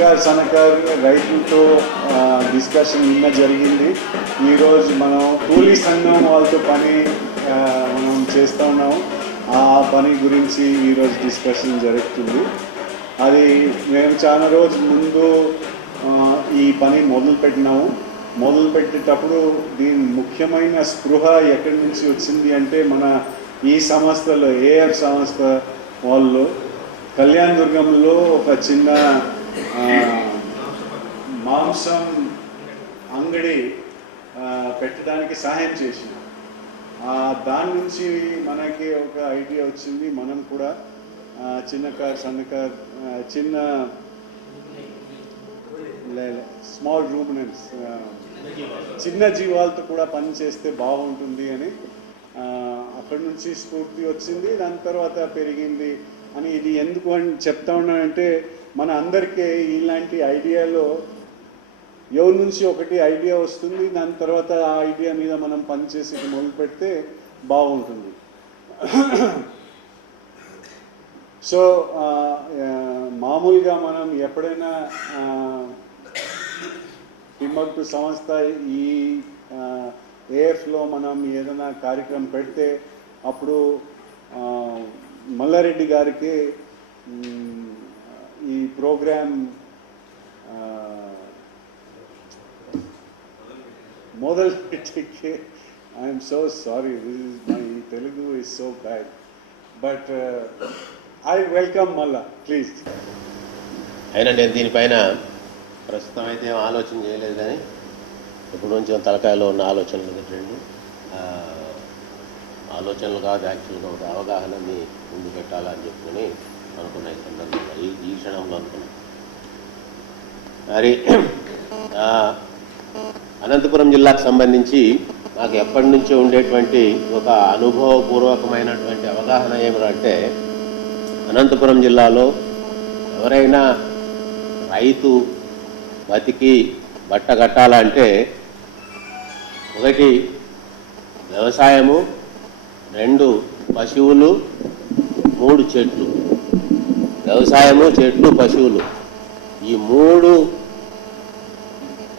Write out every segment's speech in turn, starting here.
చిన్నకారు సన్నకారు రైతులతో డిస్కషన్ నిన్న జరిగింది. ఈరోజు మనం కూలీ సంఘం వాళ్ళతో పని మనం చేస్తూ ఉన్నాము. ఆ పని గురించి ఈరోజు డిస్కషన్ జరుగుతుంది. అది మేము చాలా రోజుల ముందు ఈ పని మొదలుపెట్టినాము. మొదలుపెట్టేటప్పుడు దీని ముఖ్యమైన స్పృహ ఎక్కడి నుంచి వచ్చింది అంటే మన ఈ సంస్థలో ఏఆర్ సంస్థ వాళ్ళు కళ్యాణదుర్గంలో ఒక చిన్న మాంసం అంగడి పెట్టడానికి సహాయం చేసిన దాని నుంచి మనకి ఒక ఐడియా వచ్చింది. మనం కూడా చిన్నకారు సన్నకారు చిన్న స్మాల్ రూమినెంట్స్ చిన్న జీవాలతో కూడా పని చేస్తే బాగుంటుంది అని అక్కడి నుంచి స్ఫూర్తి వచ్చింది. దాని తర్వాత పెరిగింది అని. ఇది ఎందుకు అని చెప్తా ఉన్నానంటే మన అందరికీ ఇలాంటి ఐడియాలో ఎవరి నుంచి ఒకటి ఐడియా వస్తుంది. దాని తర్వాత ఆ ఐడియా మీద మనం పనిచేసి మొదలు పెడితే బాగుంటుంది. సో మామూలుగా మనం ఎప్పుడైనా టింబక్టు సంస్థ ఈ ఏఎఫ్లో మనం ఏదైనా కార్యక్రమం పెడితే అప్పుడు మల్లారెడ్డి గారికి ఈ ప్రోగ్రామ్ మొదలు పెట్టికి I'm so sorry, this is my Telugu is so bad, but I welcome మల్లా, ప్లీజ్. అయినా నేను దీనిపైన ప్రస్తుతం అయితే ఆలోచన చేయలేదు, కానీ ఇప్పుడు నుంచి తలకాయలో ఉన్న ఆలోచనలు రెండు ఆలోచనలు కాదు, యాక్చువల్గా ఒక అవగాహనని ముందు పెట్టాలని చెప్పుకొని అనుకున్న ఈ సందర్భంగా ఈ క్షణంలో అనుకున్నాను. మరి అనంతపురం జిల్లాకు సంబంధించి నాకు ఎప్పటి నుంచో ఉండేటువంటి ఒక అనుభవపూర్వకమైనటువంటి అవగాహన ఏమిటంటే, అనంతపురం జిల్లాలో ఎవరైనా రైతు బతికి బట్టగట్టాలంటే ఒకటి వ్యవసాయము, 2 పశువులు, 3 చెట్లు. వ్యవసాయము, చెట్లు, పశువులు, ఈ 3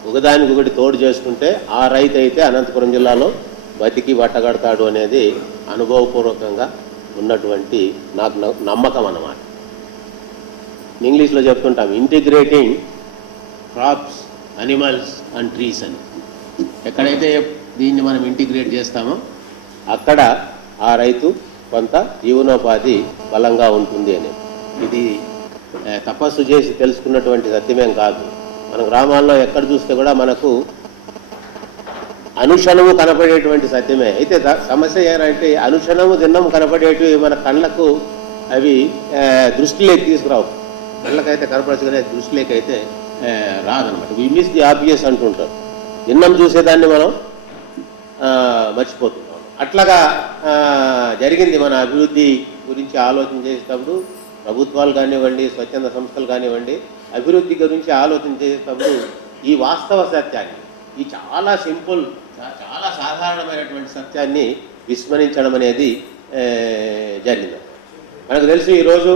ఒకదానికొకటి తోడు చేసుకుంటే ఆ రైతు అయితే అనంతపురం జిల్లాలో బతికి బట్టగడతాడు అనేది అనుభవపూర్వకంగా ఉన్నటువంటి నాకు నమ్మకం అన్నమాట. ఇంగ్లీష్లో చెప్తుంటాం integrating crops, animals and trees అని. ఎక్కడైతే దీన్ని మనం ఇంటిగ్రేట్ చేస్తామో అక్కడ ఆ రైతు కొంత జీవనోపాధి బలంగా ఉంటుంది అనేది. ఇది తపస్సు చేసి తెలుసుకున్నటువంటి సత్యమేం కాదు. మన గ్రామాల్లో ఎక్కడ చూస్తే కూడా మనకు అనుక్షణము కనపడేటువంటి సత్యమే. అయితే సమస్య ఏంటంటే అనుక్షణము దిన్నము కనపడేటివి మన కళ్ళకు అవి దృష్టిలోకి తీసుకురావు. కళ్ళకైతే కనపడచ్చు కానీ దృష్టిలోకి అయితే రాదనమాట. వి మిస్ ది ఆబ్వియస్ అంటుంటారు. దిన్నం చూసేదాన్ని మనం మర్చిపోతున్నాం. అట్లాగా జరిగింది. మన అభివృద్ధి గురించి ఆలోచన చేసేటప్పుడు ప్రభుత్వాలు కానివ్వండి, స్వచ్ఛంద సంస్థలు కానివ్వండి, అభివృద్ధి గురించి ఆలోచన చేసేటప్పుడు ఈ వాస్తవ సత్యాన్ని, ఈ చాలా సింపుల్, చాలా సాధారణమైనటువంటి సత్యాన్ని విస్మరించడం అనేది జరిగింది. మనకు తెలుసు ఈరోజు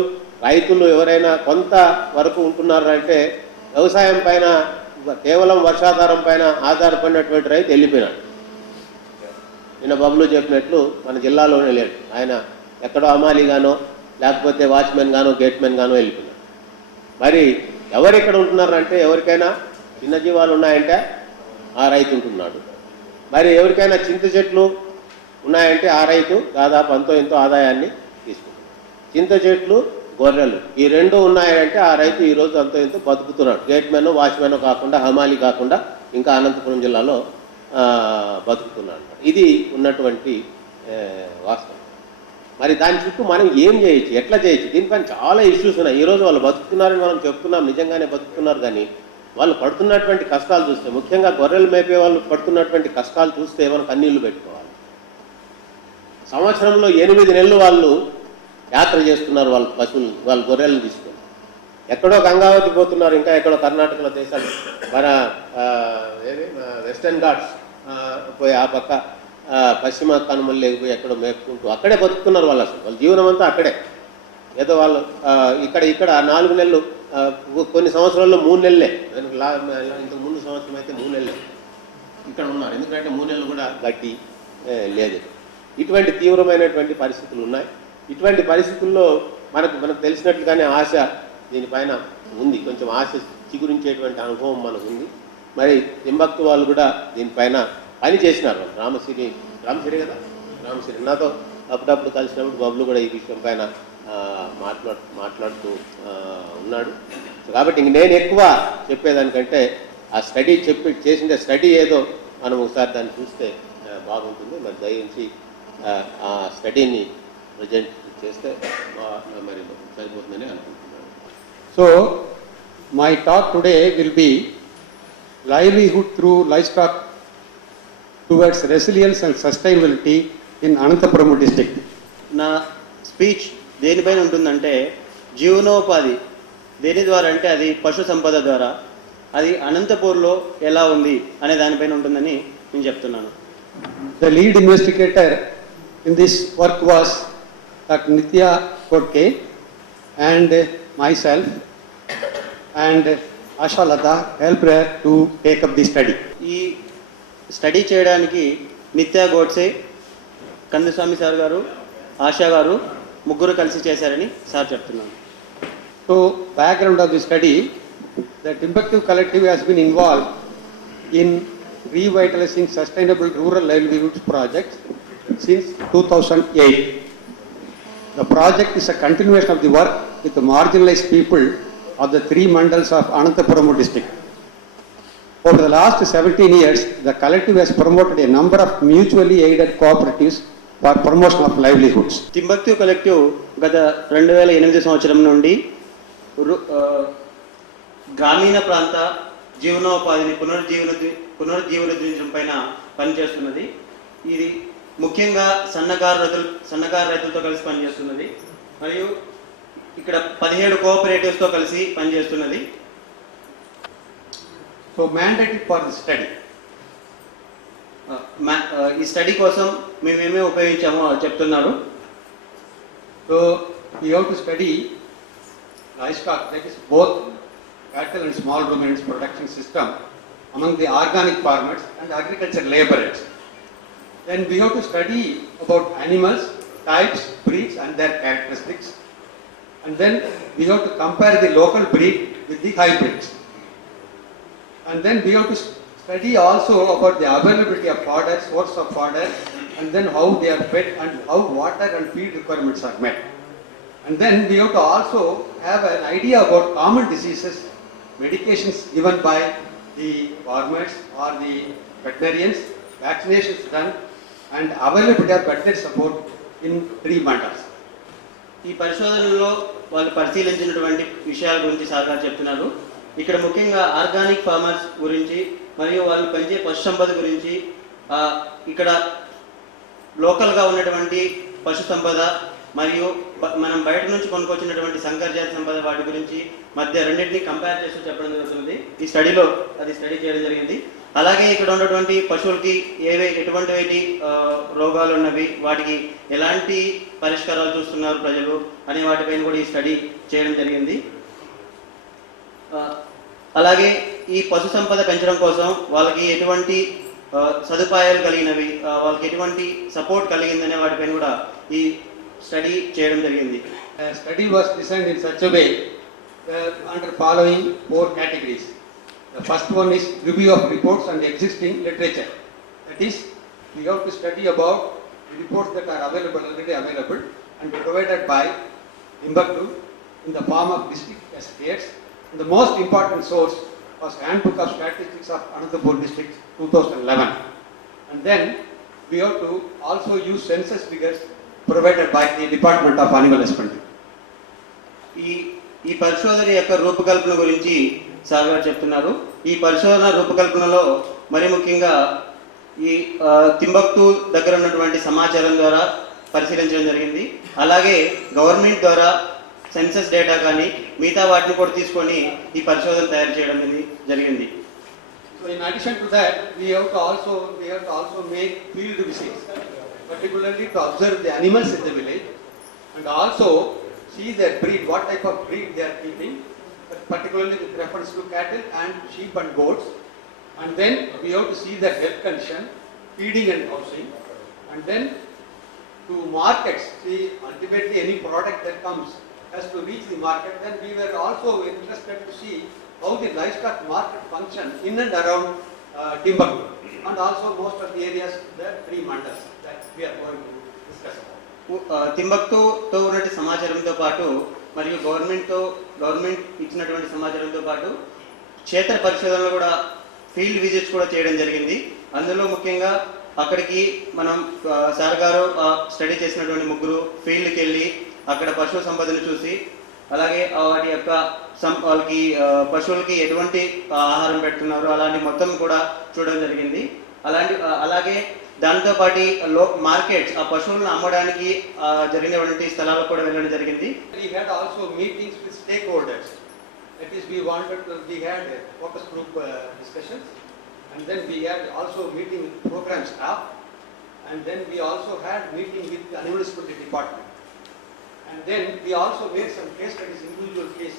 రైతులు ఎవరైనా కొంత వరకు ఉంటున్నారు అంటే వ్యవసాయం పైన కేవలం వర్షాధారం పైన ఆధారపడినటువంటి రైతు వెళ్ళిపోయినాడు. నిన్న బబులు చెప్పినట్లు మన జిల్లాలోనే లేడు. ఆయన ఎక్కడో అమాలీగానో లేకపోతే వాచ్మెన్ గానో గేట్మెన్ గానో వెళ్ళిపోయినాడు. మరి ఎవరు ఇక్కడ ఉంటున్నారంటే ఎవరికైనా చిన్న జీవాలు ఉన్నాయంటే ఆ రైతు ఉంటున్నాడు. మరి ఎవరికైనా చింత చెట్లు ఉన్నాయంటే ఆ రైతు దాదాపు అంతో ఎంతో ఆదాయాన్ని తీసుకుంటాడు. చింత చెట్లు, గొర్రెలు, ఈ 2 ఉన్నాయంటే ఆ రైతు ఈరోజు అంతో ఎంతో బతుకుతున్నాడు. గేట్మెన్, వాచ్మెన్ కాకుండా, హమాలి కాకుండా ఇంకా అనంతపురం జిల్లాలో బతుకుతున్నాడు. ఇది ఉన్నటువంటి వాస్తవం. మరి దాని చుట్టూ మనం ఏం చేయొచ్చు, ఎట్లా చేయొచ్చు? దీనిపైన చాలా ఇష్యూస్ ఉన్నాయి. ఈరోజు వాళ్ళు బతుకుతున్నారని మనం చెప్తున్నాం, నిజంగానే బతుకుతున్నారు. కానీ వాళ్ళు పడుతున్నటువంటి కష్టాలు చూస్తే, ముఖ్యంగా గొర్రెలు మేపే వాళ్ళు పడుతున్నటువంటి కష్టాలు చూస్తే మనం కన్నీళ్లు పెట్టుకోవాలి. సంవత్సరంలో 8 నెలలు వాళ్ళు యాత్ర చేస్తున్నారు. వాళ్ళ పశువులు, వాళ్ళ గొర్రెలను తీసుకొని ఎక్కడో గంగావతి పోతున్నారు, ఇంకా ఎక్కడో కర్ణాటకలో దేశాలు, మన వెస్టర్న్ ఘాట్స్ పోయి ఆ పక్క పశ్చిమ కనుమలు లేకపోయి ఎక్కడో మేపుకుంటూ అక్కడే బతుకుతున్నారు. వాళ్ళు అసలు వాళ్ళ జీవనం అంతా అక్కడే. ఏదో వాళ్ళు ఇక్కడ 4 నెలలు కొన్ని సంవత్సరాల్లో 3 నెలలే, ఇంతకు ముందు సంవత్సరం అయితే 3 నెలలే ఇక్కడ ఉన్నారు. ఎందుకంటే 3 నెలలు కూడా గడ్డి లేదు. ఇటువంటి తీవ్రమైనటువంటి పరిస్థితులు ఉన్నాయి. ఇటువంటి పరిస్థితుల్లో మనకు తెలిసినట్లుగానే ఆశ దీనిపైన ఉంది, కొంచెం ఆశ చిగురించేటువంటి అనుభవం మనకు ఉంది. మరి తింబక్తు వాళ్ళు కూడా దీనిపైన పని చేసినారు. రామశ్రీ కదా, రామశ్రీ నాతో అప్పుడప్పుడు కలిసినప్పుడు బబ్లు కూడా ఈ విషయం పైన మాట్లాడుతూ ఉన్నాడు. కాబట్టి ఇంక నేను ఎక్కువ చెప్పేదానికంటే ఆ స్టడీ చేసిన స్టడీ ఏదో మనం ఒకసారి దాన్ని చూస్తే బాగుంటుంది. మరి దయించి ఆ స్టడీని ప్రజెంట్ చేస్తే మరి సరిపోతుందని అనుకుంటున్నాను. So, my talk today will be livelihood through livestock towards resilience and sustainability in Anantapuram district. నా స్పీచ్ దేనిపైన ఉంటుందంటే జీవనోపాధి దేని ద్వారా అంటే అది పశు సంపద ద్వారా, అది అనంతపూర్లో ఎలా ఉంది అనే దానిపైన ఉంటుందని నేను చెప్తున్నాను. The lead investigator in this work was Dr. Nitya Kotke and myself, and Asha Lata helped her to take up the study. ఈ స్టడీ చేయడానికి నిత్యా గోడ్సే, కందుస్వామి సార్ గారు, ఆశా గారు ముగ్గురు కలిసి చేశారని సార్ చెప్తున్నాను. So, background of the study, the Timbuktu Collective has been involved in revitalizing sustainable rural livelihoods projects since 2008. The project is a continuation of the work with the marginalized people of the 3 mandals of Anantapuram district. Over the last 17 years, the collective has promoted a number of mutually aided cooperatives for promotion of livelihoods. Timbaktu collective గత 2008 సంవత్సరం నుండి గ్రామీణ ప్రాంత జీవనోపాధిని పునరుజ్జీవనం పైన పనిచేస్తున్నది. ఇది ముఖ్యంగా సన్నకారు రైతులతో కలిసి పనిచేస్తున్నది మరియు ఇక్కడ 17 కోఆపరేటివ్స్తో కలిసి పనిచేస్తున్నది. So, mandated for the study. ఈ స్టడీ కోసం మేమేమే ఉపయోగించామో చెప్తున్నారు. So, we have to study livestock, that is both cattle and small ruminants production system among the organic farmers and agriculture laborers. Then we have to study about animals, types, breeds and their characteristics. And then we have to compare the local breed with the hybrids. And then we have to study also about the availability of fodder, source of fodder, and then how they are fed and how water and feed requirements are met. And then we have to also have an idea about common diseases, medications given by the farmers or the veterinarians, vaccinations done, and availability of veterinary support in 3 mandals. ఈ పరిశోధనలో వాళ్ళు పరిశీలించినటువంటి విషయాల గురించి sir గారు చెప్తున్నారు. ఇక్కడ ముఖ్యంగా organic farmers గురించి మరియు వాళ్ళు పెంచే పశు సంపద గురించి, ఇక్కడ లోకల్గా ఉన్నటువంటి పశు సంపద మరియు మనం బయట నుంచి కొనుక్కొచ్చినటువంటి సంకర జాతి సంపద వాటి గురించి మధ్య రెండింటిని కంపేర్ చేస్తూ చెప్పడం జరుగుతుంది. ఈ స్టడీలో అది స్టడీ చేయడం జరిగింది. అలాగే ఇక్కడ ఉన్నటువంటి పశువులకి ఎటువంటి రోగాలు ఉన్నవి, వాటికి ఎలాంటి పరిష్కారాలు చూస్తున్నారు ప్రజలు అనే వాటిపైన కూడా ఈ స్టడీ చేయడం జరిగింది. అలాగే ఈ పశు సంపద పెంచడం కోసం వాళ్ళకి ఎటువంటి సదుపాయాలు కలిగినవి, వాళ్ళకి ఎటువంటి సపోర్ట్ కలిగిందనే వాటిపైన కూడా ఈ స్టడీ చేయడం జరిగింది. Study was designed in such a way under following 4 categories. The first one is review of reports and existing literature. That is, we have to study about reports that are already available and provided by Timbuktu in the form of district estates. And the most important source was Handbook of Statistics of Anantapur District 2011. And then we have to also use census figures provided by the Department of Animal Husbandry. ఈ పరిశోధన యొక్క రూపకల్పన గురించి sir గారు చెప్తున్నారు. ఈ పరిశోధన రూపకల్పనలో మరి ముఖ్యంగా ఈ తింబక్తు దగ్గర ఉన్నటువంటి సమాచారం ద్వారా పరిశీలించడం జరిగింది. అలాగే గవర్నమెంట్ ద్వారా సెన్సస్ డేటా కానీ మిగతా వాటిని కూడా తీసుకొని ఈ పరిశోధన తయారు చేయడం జరిగింది. So in addition to that, we have to also make field visits, particularly to observe the animals in the village and also see their breed, what type of breed they are keeping, particularly with reference to cattle and sheep and goats. And then we have to see the health condition, feeding and housing, and then to markets. See, ultimately any product that comes has to reach the market. Then we were also interested to see how the livestock market function in and around Timbuktu, and also most of the areas, the 3 mandals that we are going to discuss about. తింబక్తుతో ఉన్నటువంటి సమాచారంతో పాటు మరియు government ఇచ్చినటువంటి సమాచారంతో పాటు క్షేత్ర పరిశోధనలు కూడా ఫీల్డ్ విజిట్స్ కూడా చేయడం జరిగింది. అందులో ముఖ్యంగా అక్కడికి మనం సార్ గారు స్టడీ చేసినటువంటి ముగ్గురు ఫీల్డ్కి వెళ్ళి అక్కడ పశువు సంపదను చూసి, అలాగే వాటి యొక్క వాళ్ళకి పశువులకి ఎటువంటి ఆహారం పెడుతున్నారు అలాంటి మొత్తం కూడా చూడడం జరిగింది. అలాగే దాంతోపాటు మార్కెట్స్ ఆ పశువులను అమ్మడానికి జరిగినటువంటి స్థలాలకు కూడా వెళ్ళడం జరిగింది. We had also meetings with stakeholders. That is, we had focus group discussions, and then we had also meeting with program staff, and then we also had meeting with the animal husbandry department. And then we also made some case studies, individual case,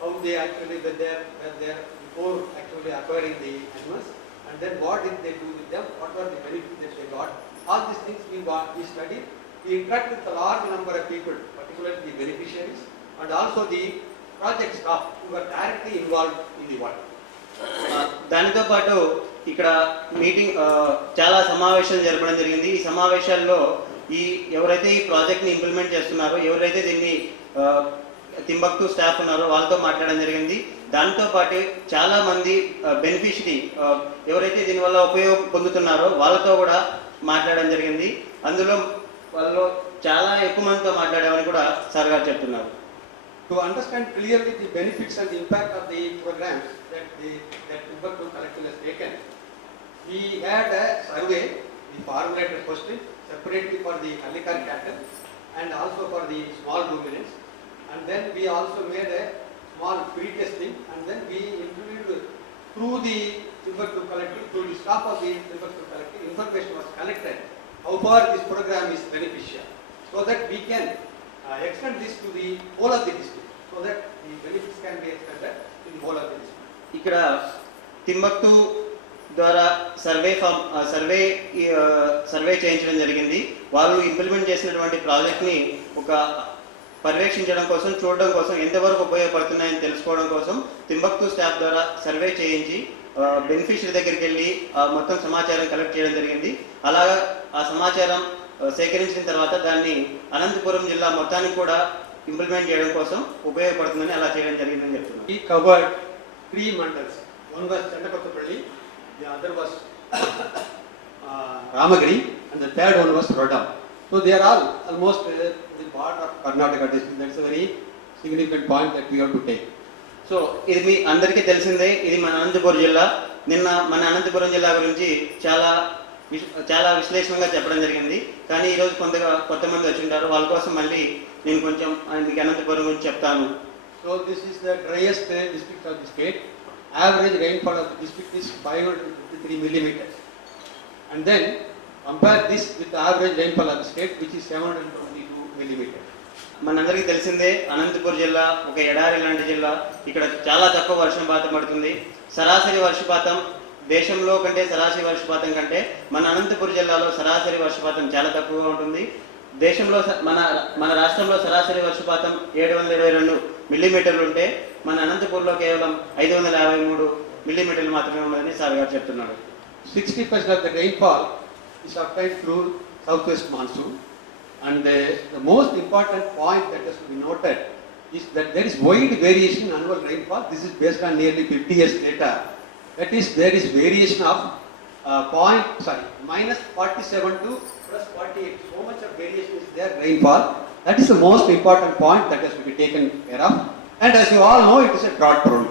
how they actually were there before actually acquiring the animals, and then what did they do with them, what were the benefits that they got. All these things we studied. We interact with a large number of people, particularly the beneficiaries, and also the project staff who were directly involved in the work. దానితో పాటు ఇక్కడ meeting చాలా సమావేశాలు జరపడం జరిగింది. ఈ సమావేశాల్లో ఎవరైతే ఈ ప్రాజెక్ట్ని ఇంప్లిమెంట్ చేస్తున్నారో, ఎవరైతే దీన్ని తింబక్తు స్టాఫ్ ఉన్నారో వాళ్ళతో మాట్లాడడం జరిగింది. దాంతో పాటు చాలా మంది బెనిఫిషరీ ఎవరైతే దీనివల్ల ఉపయోగం పొందుతున్నారో వాళ్ళతో కూడా మాట్లాడడం జరిగింది. అందులో వాళ్ళు చాలా ఎక్కువ మందితో మాట్లాడామని కూడా సార్ గారు చెప్తున్నారు. To understand clearly the benefits and the impact of the programs that Timbuktu collection has taken, we had a survey, we formulated questions separately for the Hallikar cattle and also for the small ruminants, and then we also made a small pre-testing, and then we interviewed through the Timbuktu collective, through the staff of the Timbuktu collective, information was collected how far this program is beneficial, so that we can extend this to the whole of the district, so that the benefits can be extended to the whole of the district. ఇక్కడ తింబక్తు ద్వారా survey చేయించడం జరిగింది. వాళ్ళు implement చేసినటువంటి ప్రాజెక్ట్ని పర్యవేక్షించడం కోసం, చూడడం కోసం, ఎంతవరకు ఉపయోగపడుతున్నాయని తెలుసుకోవడం కోసం తింబక్తు స్టాఫ్ ద్వారా సర్వే చేయించి బెనిఫిషరీ దగ్గరికి వెళ్ళి మొత్తం సమాచారం కలెక్ట్ చేయడం జరిగింది. అలాగా ఆ సమాచారం సేకరించిన తర్వాత దాన్ని అనంతపురం జిల్లా మొత్తానికి కూడా ఇంప్లిమెంట్ చేయడం కోసం ఉపయోగపడుతుందని అలా చేయడం జరిగిందని చెప్తున్నారు. We covered 3 mandals. One was Chandakottapalli, the other was Ramagiri, and the third one was Rodam. So they are all almost the border of Karnataka district. That's a very significant point that we have to take. So ఇది మీ అందరికీ తెలిసిందే, ఇది మన అనంతపురం జిల్లా. నిన్న మన అనంతపురం జిల్లా గురించి చాలా విశ్లేషణగా చెప్పడం జరిగింది. కానీ ఈరోజు కొత్త మంది వచ్చి ఉంటారు, వాళ్ళ కోసం మళ్ళీ నేను కొంచెం మీకు అనంతపురం గురించి చెప్తాను. So this is the driest district of the state. Average rainfall of the district is 553 millimeters. And then compare this with the average rainfall of the state, which is 722 millimeters. మనందరికీ తెలిసిందే, అనంతపురం జిల్లా ఒక ఎడారి లాంటి జిల్లా. ఇక్కడ చాలా తక్కువ వర్షపాతం పడుతుంది. సరాసరి వర్షపాతం దేశంలో కంటే సరాసరి వర్షపాతం కంటే మన అనంతపురం జిల్లాలో సరాసరి వర్షపాతం చాలా తక్కువగా ఉంటుంది. దేశంలో మన రాష్ట్రంలో సరాసరి వర్షపాతం 722 మిల్లీమీటర్లు ఉంటే మన అనంతపూర్లో కేవలం 553 మిల్లీమీటర్లు మాత్రమే ఉన్నదని సార్ గారు చెప్తున్నారు. 60% of the rainfall is obtained through southwest monsoon, and the most important point that has to be noted is that there is wide variation in annual rainfall. This is based on nearly 50 years data. That is, there is variation of minus 47 to plus 48. So much of variation is there rainfall. That is the most important point that has to be taken care of. And as you all know, it is a drought prone.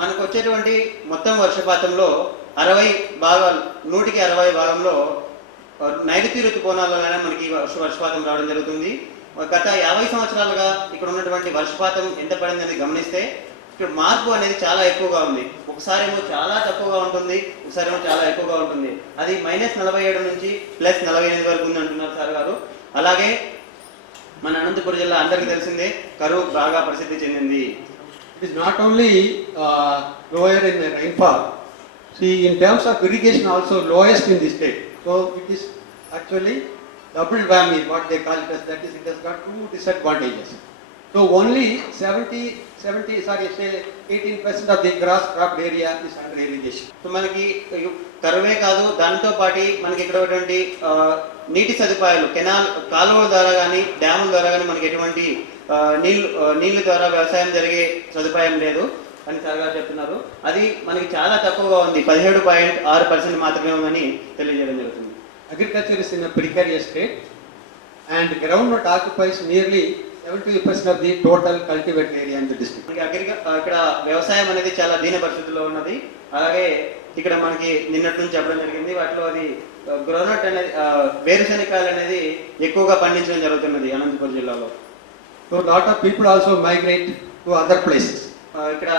మనకు వచ్చేటువంటి మొత్తం వర్షపాతంలో 60 భాగాలు 100కి 60 భాగంలో నైరుతి ఋతుపవనాలలోనే మనకి వర్షపాతం రావడం జరుగుతుంది. గత 50 సంవత్సరాలుగా ఇక్కడ ఉన్నటువంటి వర్షపాతం ఎంత పడిందని గమనిస్తే ఇక్కడ మార్పు అనేది చాలా ఎక్కువగా ఉంది. ఒకసారి ఏమో చాలా తక్కువగా ఉంటుంది, ఒకసారి ఏమో చాలా ఎక్కువగా ఉంటుంది. అది -47 నుంచి +48 వరకు ఉంది అంటున్నారు సార్ గారు. అలాగే మన అనంతపురం జిల్లా అందరికీ తెలిసిందే, కరువు బాగా ప్రసిద్ధి చెందింది. It is not only lower in the rainfall. See, in terms of irrigation also lowest in the state. So it is actually double whammy, what they call it as, that is, it has got two disadvantages. So only 18% of the grass cropped area is under irrigation. So మనకి కరువే కాదు, దానితో పాటు మనకి ఇక్కడ ఉన్నటువంటి నీటి సదుపాయాలు కాలువల ద్వారా కానీ డ్యాముల ద్వారా కానీ మనకి ఎటువంటి నీళ్ళ ద్వారా వ్యవసాయం జరిగే సదుపాయం లేదు అని సార్ గారు చెప్తున్నారు. అది మనకి చాలా తక్కువగా ఉంది, 17.6% మాత్రమే ఉందని తెలియజేయడం జరుగుతుంది. Agriculture is in a precarious state and groundnut occupies nearly 70% of the total cultivated area in the district. మనకి ఇక్కడ వ్యవసాయం అనేది చాలా దీన పరిస్థితుల్లో ఉన్నది. అలాగే ఇక్కడ మనకి నిన్నటి నుంచి చెప్పడం జరిగింది, వాటిలో అది గ్రౌండ్నట్ అనేది వేరుశెనగకాయలు అనేది ఎక్కువగా పండించడం జరుగుతున్నది అనంతపురం జిల్లాలో. So lot of people also migrate to other places. ఇక్కడ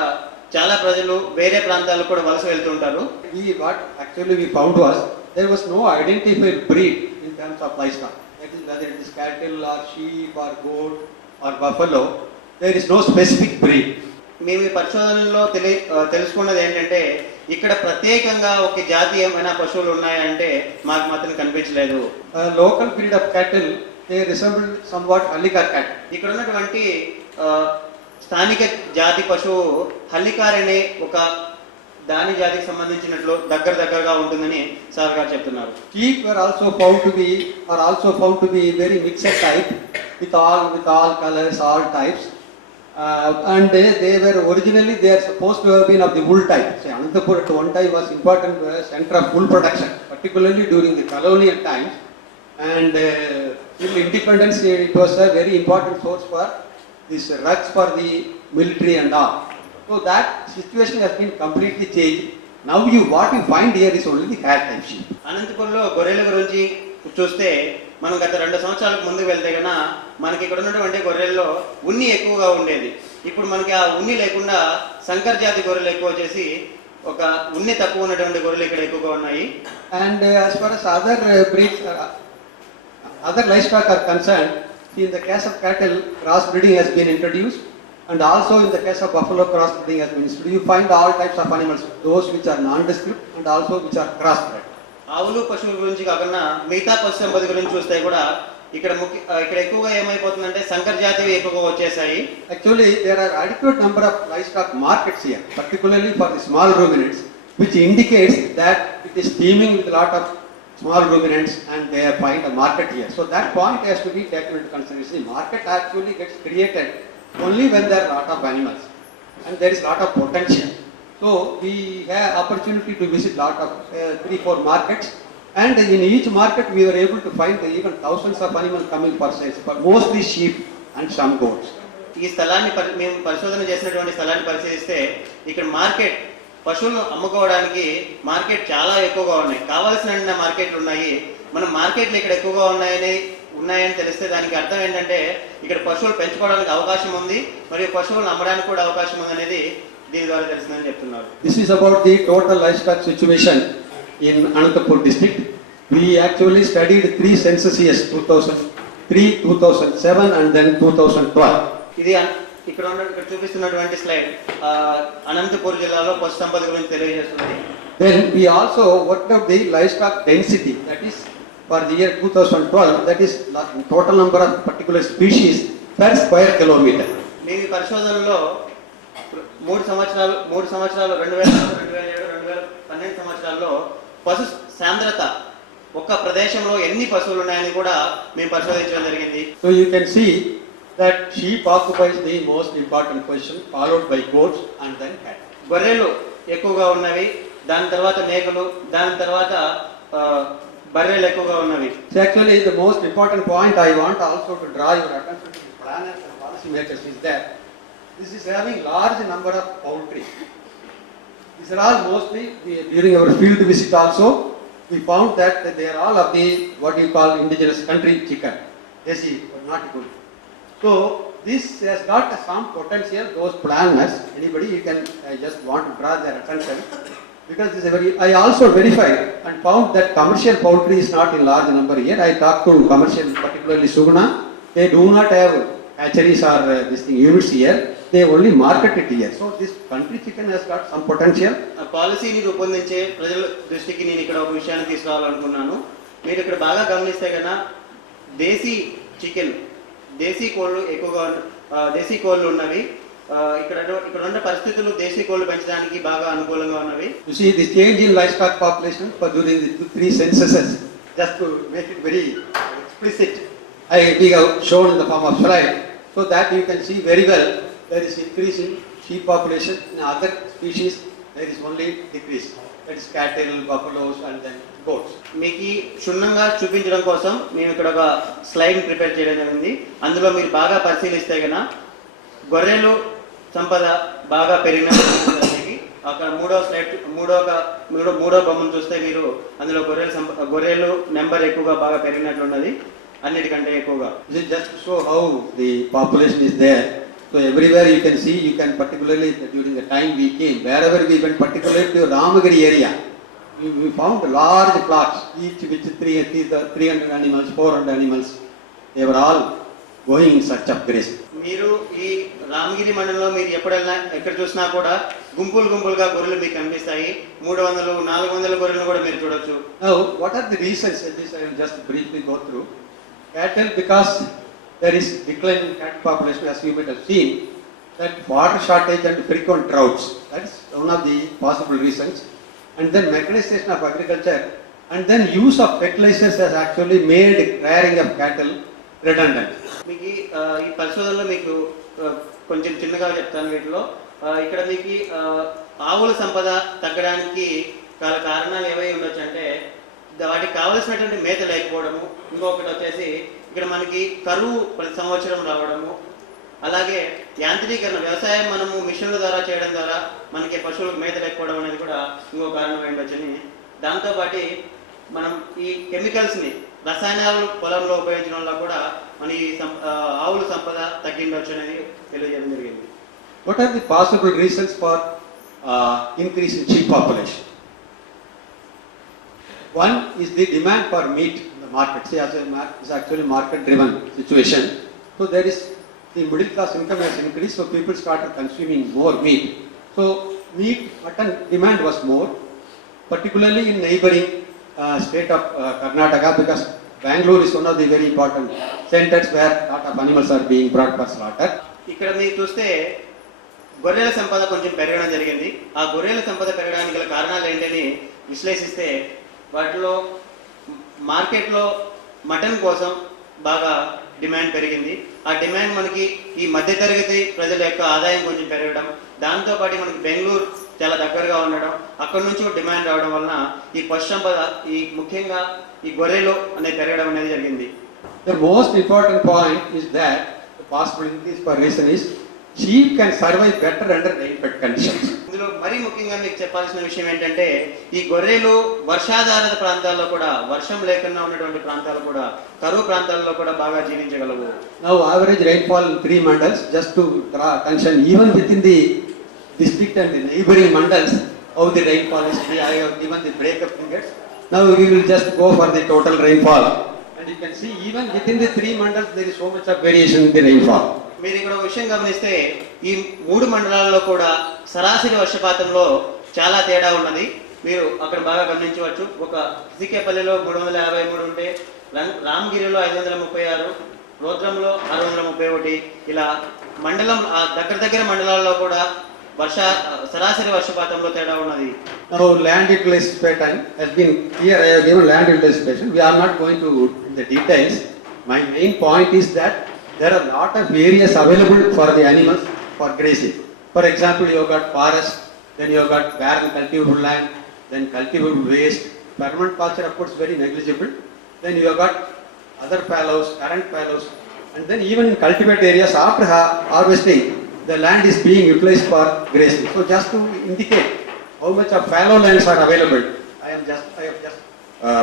చాలా ప్రజలు వేరే ప్రాంతాలకు కూడా వలస వెళ్తుంటారు. What actually we found was there was no identified breed in terms of livestock. That is, whether it is cattle or sheep or goat or buffalo, there is no specific breed. మేము ఈ పరిశోధనలో తెలుసుకున్నది ఏంటంటే ఇక్కడ ప్రత్యేకంగా ఒక జాతి ఏమైనా పశువులు ఉన్నాయంటే మాకు మాత్రం కనిపించలేదు. Local breed of cattle, they resemble somewhat Hallikar cattle. ఇక్కడ ఉన్నటువంటి స్థానిక జాతి పశువు హల్లికార్ అనే ఒక దాని జాతికి సంబంధించినట్లు దగ్గరగా ఉంటుందని సార్ గారు చెప్తున్నారు. Sheep are also found to be very mixed type with all colors, all types. And they were originally they are supposed to have been of the wool type. So Anantapur at one time was important center of wool production, particularly during the colonial times. And in independence, it was a very important source for this rugs for the military and all. So that situation has been completely changed. Now what you find here is only the hair type sheep. అనంతపురంలో గొర్రెల గురించి చూస్తే మనం గత 2 సంవత్సరాలకు ముందుకు వెళ్తే కన్నా మనకి ఇక్కడ ఉన్నటువంటి గొర్రెల్లో ఉన్ని ఎక్కువగా ఉండేది. ఇప్పుడు మనకి ఆ ఉన్ని లేకుండా సంకర్ జాతి గొర్రెలు ఎక్కువ వచ్చేసి ఒక ఉన్ని తక్కువ ఉన్నటువంటి గొర్రెలు ఇక్కడ ఎక్కువగా ఉన్నాయి. And as far as other breeds, other livestock are concerned, in the case of cattle, crossbreeding has been introduced, and also in the case of buffalo, crossbreeding has been introduced. You find all types of animals, those which are nondescript and also which are crossbred. ఆవులు పశువుల గురించి కాకుండా మిగతా పశు సంపద గురించి చూస్తే కూడా ఇక్కడ ఎక్కువగా ఏమైపోతుందంటే సంకర్ జాతివి ఎక్కువగా వచ్చేసాయి. Actually, there are adequate number of livestock markets here, particularly for the small ruminants, which indicates that it is teeming with a lot of small ruminants and they find a market here. So that point has to be taken into consideration. The market actually gets created only when there are a lot of animals and there is a lot of potential. So we have opportunity to visit lot of 3-4 markets, and in each market we were able to find even thousands of animals coming for sales, but mostly sheep and some goats. ఈ స్థలాన్ని మేము పరిశోధన చేసినటువంటి స్థలాన్ని పరిశీలిస్తే ఇక్కడ market పశువులను అమ్ముకోవడానికి మార్కెట్ చాలా ఎక్కువగా ఉన్నాయి, కావాల్సిన మార్కెట్లు ఉన్నాయి. మనం మార్కెట్లు ఇక్కడ ఎక్కువగా ఉన్నాయని తెలిస్తే దానికి అర్థం ఏంటంటే ఇక్కడ పశువులు పెంచుకోవడానికి అవకాశం ఉంది మరియు పశువులను అమ్మడానికి కూడా అవకాశం ఉంది అనేది దీని ద్వారా తెలిసిందని చెప్తున్నారు. This is about the total livestock situation in Anantapur district. We actually studied 3 census years, 2003, 2007 and then 2012. ఇది ఇక్కడ చూపిస్తున్నటువంటి స్లైడ్ అనంతపూర్ జిల్లాలో పశు సంపద గురించి తెలియజేస్తుంది. Then we also worked out the livestock density, that is for the year 2012, that is total number of particular species per square kilometer. మేము ఈ పరిశోధనలో 3 సంవత్సరాలు 2007-2012 సంవత్సరాల్లో పశు సాంద్రత ఒక ప్రదేశంలో ఎన్ని పశువులు ఉన్నాయని కూడా మేము పరిశోధించడం జరిగింది. So you can see that sheep occupies the most important position, followed by goats and then cattle. గొర్రెలు ఎక్కువగా ఉన్నవి, దాని తర్వాత మేకలు, దాని తర్వాత బర్రెలు ఎక్కువగా ఉన్నవి. So actually the most important point I want also to draw your attention to the planners and policy makers is that this is having large number of poultry. These are all mostly during our field visit also we found that they are all of the what you call indigenous country chicken, desi or not good. So this has got some potential. Those planners, anybody you can just want to draw their attention, because this is a very, I also verified and found that commercial poultry is not in large number here. I talked to commercial, particularly Suguna, they do not have hatcheries or this thing units here. they only market it here. So this country chicken has got some potential. పాలసీని రూపొందించే ప్రజల దృష్టికి నేను ఇక్కడ ఒక విషయాన్ని తీసుకురావాలనుకున్నాను. మీరు ఇక్కడ బాగా గమనిస్తే కన్నా దేశీ చికెన్, దేశీ కోళ్ళు ఎక్కువగా దేశీ కోళ్ళు ఉన్నవి. ఇక్కడ ఉన్న పరిస్థితులు దేశీ కోళ్ళు పెంచడానికి బాగా అనుకూలంగా ఉన్నవి. You see this change in livestock population for during the 3 censuses, just to make it very explicit, we have shown in the form of slide, so that you can see very well there is increase in sheep population. In other species there is only decrease. That is cattle, buffaloes and then goats. మీకు క్షుణ్ణంగా చూపించడం కోసం మేము ఇక్కడ ఒక slide prepare చేయడం జరిగింది. అందులో మీరు బాగా పరిశీలిస్తే కన్నా గొర్రెలు సంపద బాగా పెరిగినటువంటి అక్కడ మూడో బొమ్మను చూస్తే మీరు అందులో గొర్రెలు నెంబర్ ఎక్కువగా బాగా పెరిగినట్లున్నది, అన్నిటికంటే ఎక్కువగా. This is just to show how the population is there. So everywhere you can see, you can particularly during the time we came, wherever we went, particularly to Ramagiri area, we found large plots, each with 300 animals, 400 animals. They were all going in search of grace. మీరు ఈ రామగిరి మండలంలో మీరు ఎక్కడ చూసినా కూడా గుంపులుగా గొర్రెలు మీకు కనిపిస్తాయి. 300, 400 గొర్రెలు కూడా మీరు చూడొచ్చు. Now, what are the reasons? This I will just briefly go through. Cattle, because there is decline in cattle population, as you might have seen, that water shortage and frequent droughts. That is one of the possible reasons. And then mechanization of agriculture, and then use of fertilizers has actually made rearing of cattle redundant. మీకు ఈ పరిశోధనలో మీకు కొంచెం చిన్నగా చెప్తాను. వీటిలో ఇక్కడ మీకు ఆవుల సంపద తగ్గడానికి గల కారణాలు ఏవై ఉండొచ్చు అంటే వాటికి కావలసినటువంటి మేత లేకపోవడము, ఇంకొకటి వచ్చేసి ఇక్కడ మనకి కరువు ప్రతి సంవత్సరం రావడము, అలాగే యాంత్రీకరణ, వ్యవసాయం మనము మిషన్ల ద్వారా చేయడం ద్వారా మనకి పశువులకు మేత లేకపోవడం అనేది కూడా ఇంకో కారణం ఉండొచ్చని. దాంతోపాటు మనం ఈ కెమికల్స్ని, రసాయనాలు పొలంలో ఉపయోగించడం వల్ల కూడా మన ఈ ఆవుల సంపద తగ్గిండొచ్చు అనేది తెలియజేయడం జరిగింది. What are the possible reasons for increase in sheep population? One is the demand for meat in the market. See, as is actually market-driven situation. So there is the middle class income has increased, so people started consuming more meat. So meat, mutton demand was more, particularly in neighboring state of Karnataka, because Bangalore is one of the very important centers where a lot of animals are being brought for slaughter. ఇక్కడ మీరు చూస్తే గొర్రెల సంపద కొంచెం పెరగడం జరిగింది. ఆ గొర్రెల సంపద పెరగడానికి గల కారణాలు ఏంటని విశ్లేషిస్తే వాటిలో మార్కెట్లో మటన్ కోసం బాగా డిమాండ్ పెరిగింది. ఆ డిమాండ్ మనకి ఈ మధ్యతరగతి ప్రజల యొక్క ఆదాయం కొంచెం పెరగడం, దాంతోపాటు మనకి బెంగళూరు చాలా దగ్గరగా ఉండడం, అక్కడ నుంచి డిమాండ్ రావడం వలన ఈ పశు సంపద, ఈ ముఖ్యంగా ఈ గొర్రెలు అనేది పెరగడం అనేది జరిగింది. The most important point is that the possible increase for reason is sheep can survive better under rainfed conditions. ఇందులో మరీ ముఖ్యంగా మీకు చెప్పాల్సిన విషయం ఏంటంటే ఈ గొర్రెలు వర్షాధారిత ప్రాంతాల్లో కూడా, వర్షం లేకుండా ఉన్నటువంటి ప్రాంతాలు కూడా, కరువు ప్రాంతాల్లో కూడా బాగా జీవించగలవు. Now average rainfall in 3 mandals, just to draw attention, even within the district and the neighboring mandals, how the rainfall is. I have given the breakup figures. Now we will just go for the total rainfall, and you can see even within the 3 mandals there is so much of variation in the rainfall. మీరు ఇక్కడ ఒక విషయం గమనిస్తే ఈ 3 మండలాల్లో కూడా సరాసరి వర్షపాతంలో చాలా తేడా ఉన్నది. మీరు అక్కడ బాగా గమనించవచ్చు. ఒక సికేపల్లిలో 353 ఉంటే రామగిరిలో 536, రోద్రంలో 631, ఇలా మండలం దగ్గర మండలాల్లో కూడా సరాసరి వర్షపాతంలో తేడా ఉన్నది. Now land utilization has been here. I have given land utilization. We are not going to the details. My main point is that there are a lot of areas available for the animals for grazing. For example, you have got forest, then you have got barren cultivable land, then cultivable waste. Permanent culture of course very negligible. Then you have got other fallows, current fallows, and then even in cultivated areas after harvesting, the land is being utilized for grazing. So just to indicate how much of fallow lands are available, I have just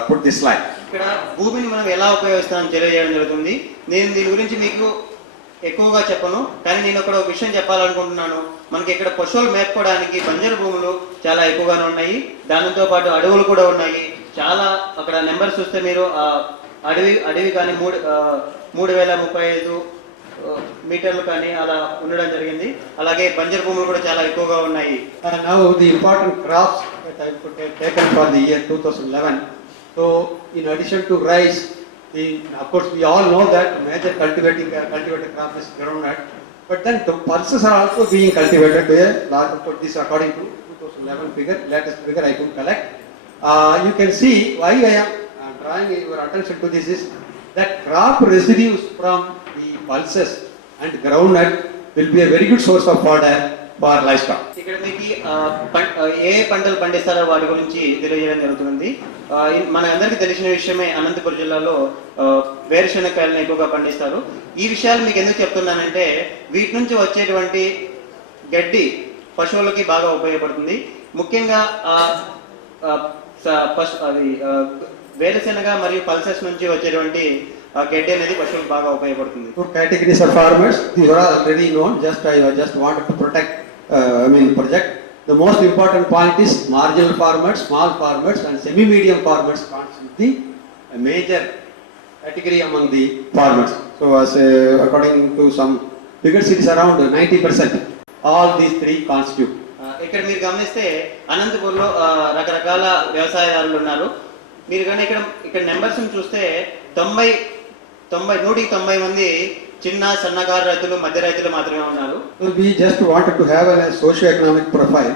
put this slide. ఇక్కడ భూమిని మనం ఎలా ఉపయోగిస్తామని తెలియజేయడం జరుగుతుంది. నేను దీని గురించి మీకు ఎక్కువగా చెప్పను, కానీ నేను అక్కడ ఒక విషయం చెప్పాలనుకుంటున్నాను. మనకి ఇక్కడ పశువులు మేపుకోవడానికి బంజరు భూములు చాలా ఎక్కువగానే ఉన్నాయి, దానితో పాటు అడవులు కూడా ఉన్నాయి. చాలా అక్కడ నెంబర్స్ చూస్తే మీరు అడవి కానీ 3035 మీటర్లు కానీ అలా ఉండడం జరిగింది. అలాగే బంజరు భూములు కూడా చాలా ఎక్కువగా ఉన్నాయి. Now the important crops that I could have taken for the year 2011. So in addition to rice, of course we all know that major cultivated crop is groundnut, but then the pulses are also being cultivated to a large, this according to 2011 figure, latest figure I could collect. You can see why I am drawing your attention to this is that crop residues from the pulses and groundnut will be a very good source of fodder for livestock. ఇక్కడ మీకు ఏ పంటలు పండిస్తారో వాటి గురించి తెలియజేయడం జరుగుతుంది. మన అందరికీ తెలిసిన విషయమే, అనంతపురం జిల్లాలో వేరుశెనగకాయలను ఎక్కువగా పండిస్తారు. ఈ విషయాలు మీకు ఎందుకు చెప్తున్నానంటే వీటి నుంచి వచ్చేటువంటి గడ్డి పశువులకి బాగా ఉపయోగపడుతుంది. ముఖ్యంగా అది వేరుశెనగ మరియు పల్సెస్ నుంచి వచ్చేటువంటి గడ్డి అనేది పశువులకు బాగా ఉపయోగపడుతుంది. Two categories of farmers, these are already known. I just wanted to project. The most important point is marginal farmers, small farmers, and semi-medium farmers constitute a major category among the farmers. So, according to some figures, it is around 90%. All these three constitute. ఇక్కడ మీరు గమనిస్తే అనంతపూర్లో రకరకాల వ్యవసాయదారులు ఉన్నారు. మీరు కానీ ఇక్కడ నెంబర్స్ చూస్తే 190 మంది చిన్న సన్నకారు రైతులు, మధ్య రైతులు మాత్రమే ఉన్నారు. We just wanted to have a socio-economic profile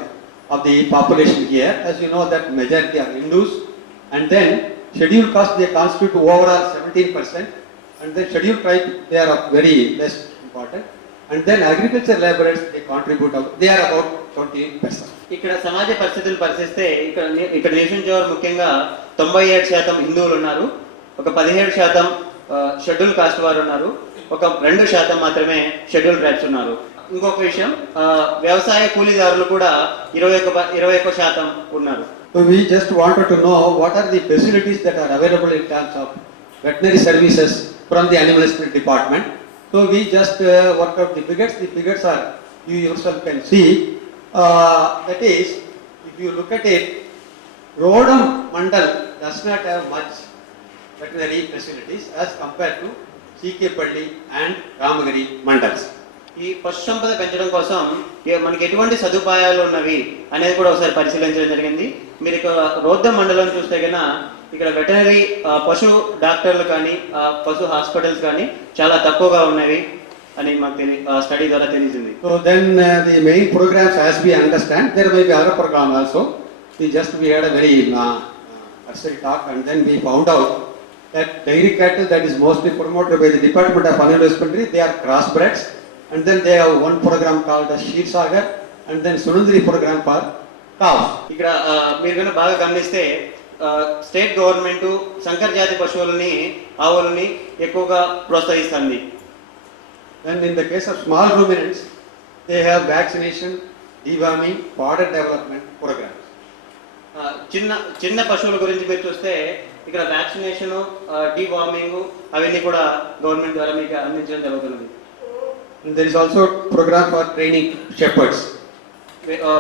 of the population here. As you know that majority are Hindus, and then scheduled caste they constitute overall 17%, and then scheduled tribe they are of very less important, and then agriculture laborers they contribute they are about 20%. ఇక్కడ సమాజ పరిస్థితులు పరిశీలిస్తే ఇక్కడ నివసించేవారు ముఖ్యంగా 97% హిందువులు ఉన్నారు, ఒక 17% schedule caste వారు ఉన్నారు, ఒక 2% మాత్రమే షెడ్యూల్ ట్రైబ్స్ ఉన్నారు. ఇంకొక విషయం, వ్యవసాయ కూలీదారులు కూడా 21% ఉన్నారు. So we just wanted to know what are the facilities that are available in terms of veterinary services from the animal husbandry department. So we just worked out the figures. The figures are, you yourself can see. That is, if you look at it, Rodam Mandal does not have much veterinary facilities as compared to Chikepalli and Ramagiri Mandals. ఈ పశు సంపద పెంచడం కోసం మనకి ఎటువంటి సదుపాయాలు ఉన్నవి అనేది కూడా ఒకసారి పరిశీలించడం జరిగింది. మీరు ఇక్కడ రోద్దం మండలం చూస్తే కన్నా ఇక్కడ వెటనరీ పశు డాక్టర్లు కానీ పశు హాస్పిటల్స్ కానీ చాలా తక్కువగా ఉన్నవి అని మాకు స్టడీ ద్వారా తెలిసింది. So then the main programs, as we understand, there may be other program also. We had a very cursory talk, and then we found out that dairy cattle that is mostly promoted by the Department of Animal Husbandry, they are crossbreds, and then they have one program called the Sheer Sagar, and then Sunandri program for cows. ఇక్కడ మీరు కనుక బాగా గమనిస్తే state government సంకర జాతి పశువులని, ఆవులని ఎక్కువగా ప్రోత్సహిస్తుంది. And in the case of small ruminants, they have vaccination, deworming, fodder development programs. చిన్న పశువుల గురించి మీరు చూస్తే ఇక్కడ వ్యాక్సినేషన్, డీవార్మింగ్ అవన్నీ కూడా గవర్నమెంట్ ద్వారా మీకు అందించడం జరుగుతున్నది. And there is also program for training shepherds.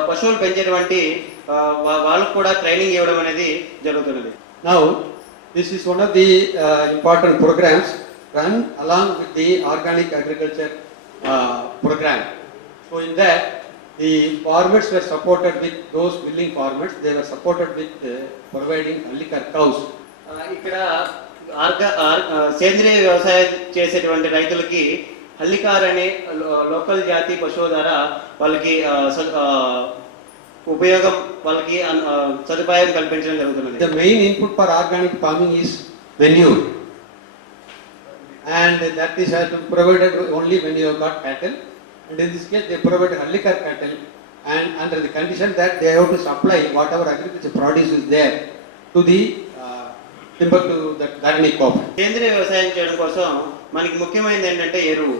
పశువులు పెంచేటువంటి వాళ్ళకు కూడా ట్రైనింగ్ ఇవ్వడం అనేది జరుగుతున్నది. Now, this is one of the important programs run along with the organic agriculture program. So in that, the farmers were supported with those willing farmers. They were supported with providing Hallikar cows. ఇక్కడ సేంద్రియ వ్యవసాయం చేసేటువంటి రైతులకి హల్లికార్ అనే local జాతి పశువు ద్వారా వాళ్ళకి ఉపయోగం, వాళ్ళకి సదుపాయం కల్పించడం జరుగుతున్నది. The main input for organic farming is manure, and that is has to be provided only when you have got cattle, and in this case they provide Hallikar cattle, and under the condition that they have to supply whatever agriculture produce is there to the timber, to the Dharani crop. సేంద్రియ వ్యవసాయం చేయడం కోసం మనకి ముఖ్యమైనది ఏంటంటే ఎరువు,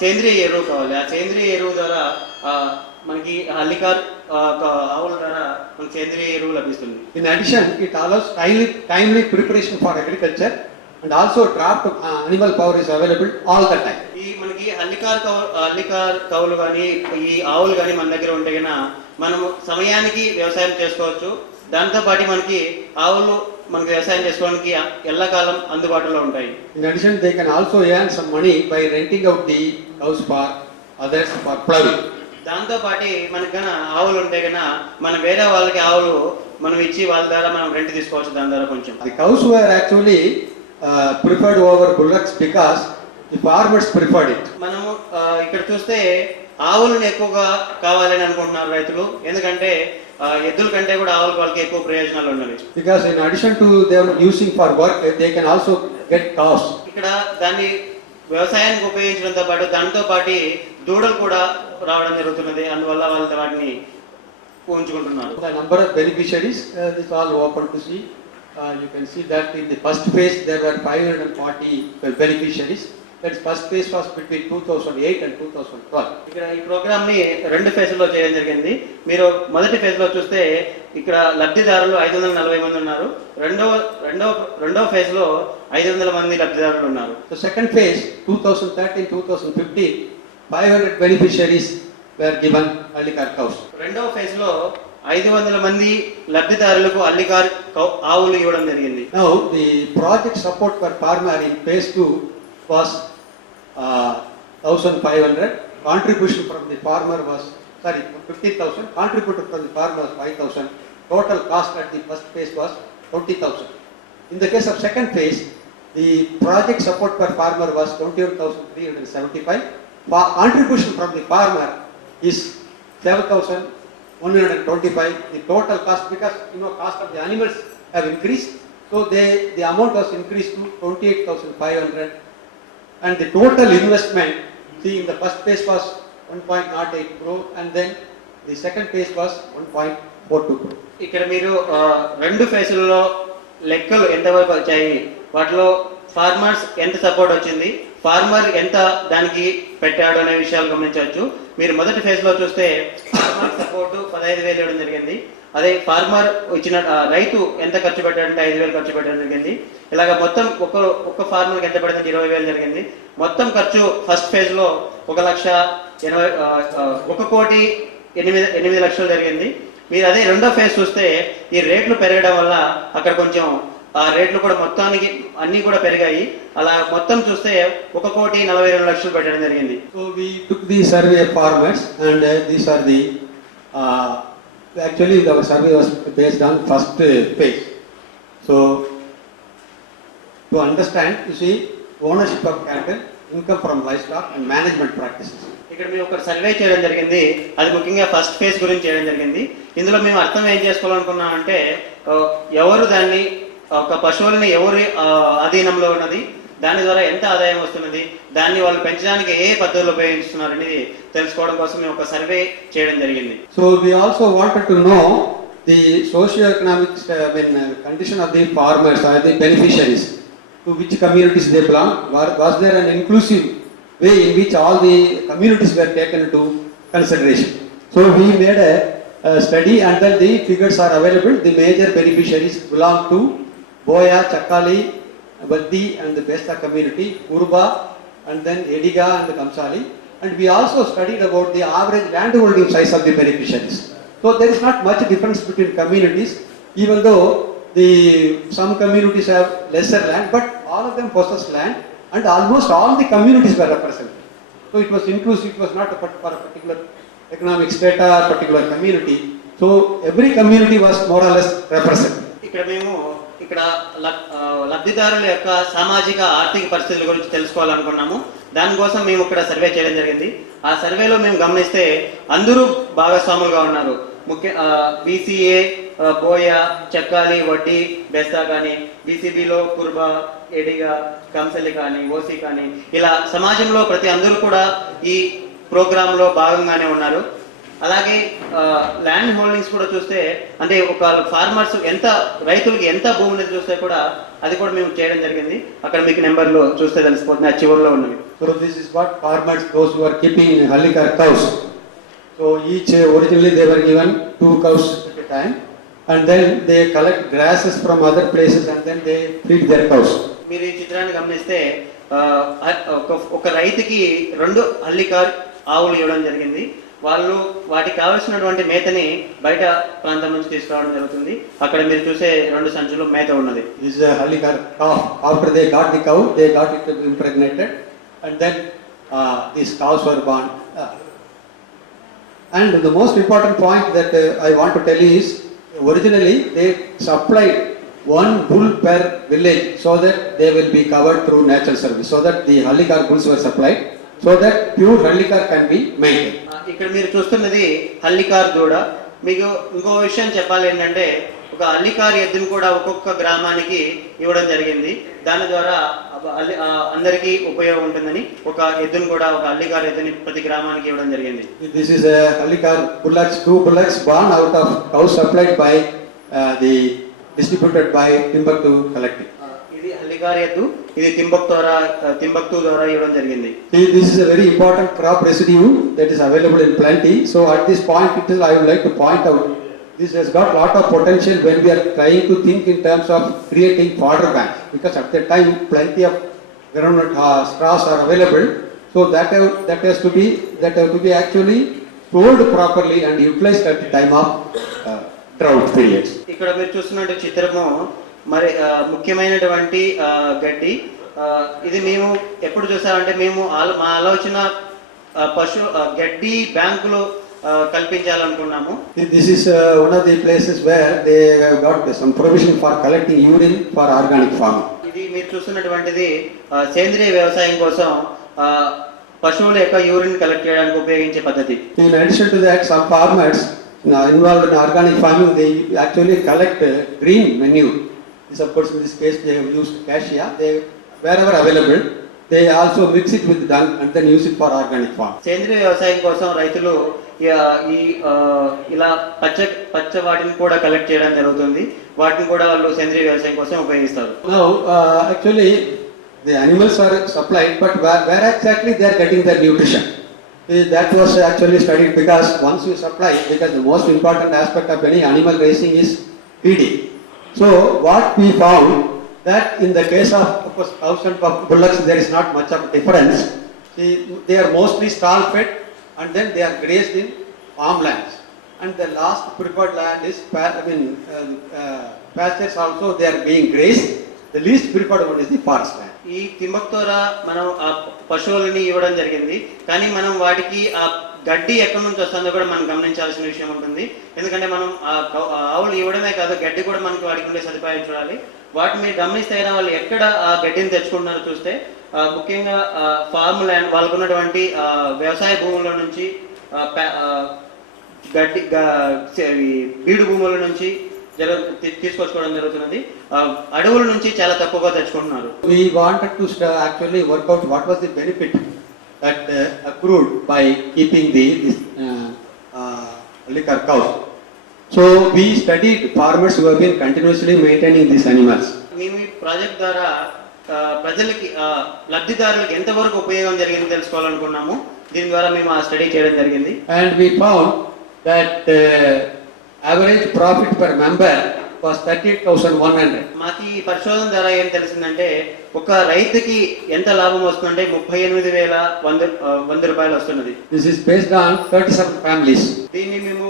సేంద్రియ ఎరువు కావాలి. ఆ సేంద్రియ ఎరువు ద్వారా మనకి హల్లికార్ ఆవుల ద్వారా మనకి సేంద్రియ ఎరువు లభిస్తుంది. In addition, it allows timely preparation for agriculture, and also draft animal power is available all the time. ఈ మనకి హల్లికార్ కౌలు కానీ ఈ ఆవులు కానీ మన దగ్గర ఉంటే కన్నా మనము సమయానికి వ్యవసాయం చేసుకోవచ్చు. దాంతో పాటు మనకి ఆవులు మనకు వ్యవసాయం చేసుకోవడానికి ఎల్లకాలం అందుబాటులో ఉంటాయి. In addition, they can also earn some money by renting out the cows for others for ploughing. దాంతో పాటు మనకి కన్నా ఆవులు ఉంటే కన్నా మనం వేరే వాళ్ళకి ఆవులు మనం ఇచ్చి వాళ్ళ ద్వారా మనం రెంట్ తీసుకోవచ్చు. దాని ద్వారా కొంచెం The cows were actually preferred over bullocks because the farmers preferred it. మనము ఇక్కడ చూస్తే ఆవులను ఎక్కువగా కావాలని అనుకుంటున్నారు రైతులు. ఎందుకంటే ఎద్దుల కంటే కూడా ఆవుల వాళ్ళకి ఎక్కువ ప్రయోజనాలు ఉన్నవి. Because in addition to them using for work, they can also get cows. ఇక్కడ దాన్ని వ్యవసాయానికి ఉపయోగించడంతో పాటు దాంతో పాటు దూడలు కూడా రావడం జరుగుతున్నది. అందువల్ల వాళ్ళు వాటిని ఉంచుకుంటున్నారు. The number of beneficiaries is all open to see. You can see that in the first phase there were 540 beneficiaries. That first phase was between 2008 and 2012. ఇక్కడ ఈ ప్రోగ్రామ్ ని 2 ఫేజ్లో చేయడం జరిగింది. మీరు మొదటి ఫేజ్ లో చూస్తే ఇక్కడ లబ్ధిదారులు 540 మంది ఉన్నారు. రెండో ఫేజ్ లో 500 మంది లబ్ధిదారులు ఉన్నారు. The second phase 2013-2015 500 beneficiaries were given Allikar cows. రెండో ఫేజ్ లో 500 మంది లబ్ధిదారులకు అల్లికార్ ఆవులు ఇవ్వడం జరిగింది. Now the project support per farmer in phase 2 was 1,500. Contribution from the farmer was 15,000. Contributed from the farmer was 5,000. Total cost at the first phase was 20,000. In the case of second phase, the project support per farmer was 21,375. Contribution from the farmer is 7,125. The total cost, because cost of the animals have increased, so the amount was increased to 28,500. And the total investment, see, in the first phase was 1.08 crore, and then the second phase was 1.42 crore. ఇక్కడ మీరు 2 ఫేజ్లలో లెక్కలు ఎంతవరకు వచ్చాయి, వాటిలో farmers ఎంత support వచ్చింది, farmer ఎంత దానికి పెట్టాడు అనే విషయాలు గమనించవచ్చు. మీరు మొదటి ఫేజ్లో చూస్తే ఫార్మర్ సపోర్టు 15,000 ఇవ్వడం జరిగింది. అదే ఫార్మర్ ఇచ్చిన రైతు ఎంత ఖర్చు పెట్టాడంటే 5,000 ఖర్చు పెట్టడం జరిగింది. ఇలాగ మొత్తం ఒక్క ఫార్మర్కి ఎంత పడింది 20,000 జరిగింది. మొత్తం ఖర్చు ఫస్ట్ ఫేజ్లో 1,08,00,000 జరిగింది. మీరు అదే రెండో ఫేజ్ చూస్తే ఈ రేట్లు పెరగడం వల్ల అక్కడ కొంచెం ఆ రేట్లు కూడా మొత్తానికి అన్నీ కూడా పెరిగాయి. అలా మొత్తం చూస్తే 1,42,00,000 పెట్టడం జరిగింది. So we took the survey of farmers, and these are the actually our survey was based on first phase. So to understand, you see, ownership of cattle, income from livestock, and management practices. ఇక్కడ మేము ఒక survey చేయడం జరిగింది. అది ముఖ్యంగా first phase గురించి చేయడం జరిగింది. ఇందులో మేము అర్థం ఏం చేసుకోవాలనుకున్నామంటే ఎవరు దాన్ని ఒక పశువుల్ని ఎవరి అధీనంలో ఉన్నది, దాని ద్వారా ఎంత ఆదాయం వస్తున్నది, దాన్ని వాళ్ళు పెంచడానికి ఏ పద్ధతులు ఉపయోగిస్తున్నారు అనేది తెలుసుకోవడం కోసం మేము ఒక సర్వే చేయడం జరిగింది. So we also wanted to know the socio-economic condition of the farmers or the beneficiaries, to which communities they belong. Was there an inclusive way in which all the communities were taken into consideration? So we made a study, and then the figures are available. The major beneficiaries belong to Boya, Chakkali, Baddi and the Besta community, Urba, and then Ediga and the Kamsali. And we also studied about the average landholding size of the beneficiaries. So there is not much difference between communities, even though some communities have lesser land, but all of them possess land, and almost all the communities were represented. So it was inclusive, it was not for a particular economic strata or particular community. So every community was more or less represented. ఇక్కడ లబ్ధిదారుల యొక్క సామాజిక ఆర్థిక పరిస్థితుల గురించి తెలుసుకోవాలనుకున్నాము. దానికోసం మేము ఇక్కడ సర్వే చేయడం జరిగింది. ఆ సర్వేలో మేము గమనిస్తే అందరూ భాగస్వాములుగా ఉన్నారు. బీసీఏ, బోయ, చెక్కాలి, వడ్డీ, బెస్తా కానీ, బీసీబీలో కుర్బా, ఎడిగా, కంసలి కానీ, ఓసీ కానీ, ఇలా సమాజంలో ప్రతి అందరూ కూడా ఈ ప్రోగ్రాంలో భాగంగానే ఉన్నారు. అలాగే ల్యాండ్ హోల్డింగ్స్ కూడా చూస్తే, అంటే ఒక ఫార్మర్స్ రైతులకి ఎంత భూమిని చూస్తే కూడా అది కూడా మేము చేయడం జరిగింది. అక్కడ మీకు నెంబర్లు చూస్తే తెలిసిపోతుంది, ఆ చివరిలో ఉన్నవి. So this is what farmers, those who are keeping Allikar cows. So each originally they were given 2 cows at a time, and then they collect grasses from other places and then they feed their cows. మీరు ఈ చిత్రాన్ని గమనిస్తే ఒక రైతుకి 2 అల్లికార్ ఆవులు ఇవ్వడం జరిగింది. వాళ్ళు వాటికి కావలసినటువంటి మేతని బయట ప్రాంతం నుంచి తీసుకురావడం జరుగుతుంది. అక్కడ మీరు చూసే 2 సంచులు మేత ఉన్నది. This is a Hallikar cow. After they got the cow, they got it impregnated, and then these cows were born. And the most important point that I want to tell you is, originally they supplied 1 bull per village so that they will be covered through natural service, so that the Hallikar bulls were supplied, so that pure Hallikar can be maintained. ఇక్కడ మీరు చూస్తున్నది హల్లికార్ దూడ. మీకు ఇంకో విషయం చెప్పాలి ఏంటంటే, ఒక హల్లికార్ ఎద్దును కూడా ఒక్కొక్క గ్రామానికి ఇవ్వడం జరిగింది. దాని ద్వారా అందరికీ ఉపయోగం ఉంటుందని ఒక ఎద్దును కూడా, ఒక హల్లికార్ ఎద్దుని ప్రతి గ్రామానికి ఇవ్వడం జరిగింది. This is a Hallikar bullocks, 2 bullocks born out of cows supplied by the distributed by Timbuktu collective. ఇది హల్లికార్ ఎద్దు, ఇది తింబక్తు ద్వారా ఇవ్వడం జరిగింది. See, this is a very important crop residue that is available in plenty. So at this point, I would like to point out, this has got lot of potential when we are trying to think in terms of creating fodder banks, because at that time plenty of groundnut straws are available. So that has to be actually stored properly and utilized at the time of drought periods. ఇక్కడ మీరు చూస్తున్నట్టు చిత్రము మరి ముఖ్యమైనటువంటి గడ్డి. ఇది మేము ఎప్పుడు చూసామంటే, మేము మా ఆలోచన గడ్డి బ్యాంకులు కల్పించాలనుకున్నాము. This is one of the places where they have got some provision for collecting urine for organic farming. ఇది మీరు చూస్తున్నటువంటిది సేంద్రియ వ్యవసాయం కోసం పశువుల యొక్క యూరిన్ కలెక్ట్ చేయడానికి ఉపయోగించే పద్ధతి. In addition to that, some farmers involved in organic farming, they actually collect green manure. This, of course, in this case they have used cassia. They, wherever available, they also mix it with dung and then use it for organic farm. సేంద్రియ వ్యవసాయం కోసం రైతులు ఇలా పచ్చ వాటిని కూడా collect చేయడం జరుగుతుంది. వాటిని కూడా వాళ్ళు సేంద్రియ వ్యవసాయం కోసం ఉపయోగిస్తారు. Now, actually, the animals are supplied, but where exactly they are getting their nutrition? That was actually studied, because once you supply, because the most important aspect of any animal raising is feeding. So what we found, that in the case of course, cows and bullocks, there is not much of a difference. They are mostly stall fed, and then they are grazed in farmlands. And the last preferred land is pastures also they are being grazed. The least preferred one is the forest land. ఈ తింబక్తోరా మనం ఆ పశువులని ఇవ్వడం జరిగింది, కానీ మనం వాటికి ఆ గడ్డి ఎక్కడి నుంచి వస్తుందో కూడా మనం గమనించాల్సిన విషయం ఉంటుంది. ఎందుకంటే మనం ఆవులు ఇవ్వడమే కాదు, గడ్డి కూడా మనకి వాటికి ఉండే సదుపాయం చూడాలి. వాటిని మీరు గమనిస్తే అయినా వాళ్ళు ఎక్కడ ఆ గడ్డిని తెచ్చుకుంటున్నారో చూస్తే, ముఖ్యంగా ఫార్మ్ ల్యాండ్, వాళ్ళకు ఉన్నటువంటి వ్యవసాయ భూముల నుంచి, గడ్డి బీడు భూముల నుంచి తీసుకొచ్చుకోవడం జరుగుతున్నది. అడవుల నుంచి చాలా తక్కువగా తెచ్చుకుంటున్నారు. We wanted to actually work out what was the benefit that accrued by keeping this liquor cows. So we studied farmers who have been continuously maintaining these animals. మేము ఈ ప్రాజెక్ట్ ద్వారా ప్రజలకి, లబ్ధిదారులకు ఎంతవరకు ఉపయోగం జరిగింది తెలుసుకోవాలనుకున్నాము. దీని ద్వారా మేము ఆ స్టడీ చేయడం జరిగింది. And we found that average profit per member was 38,100. మాకు ఈ పరిశోధన ద్వారా ఏం తెలిసిందంటే, ఒక రైతుకి ఎంత లాభం వస్తుందంటే 38,100 రూపాయలు వస్తున్నది. This is based on 37 families. దీన్ని మేము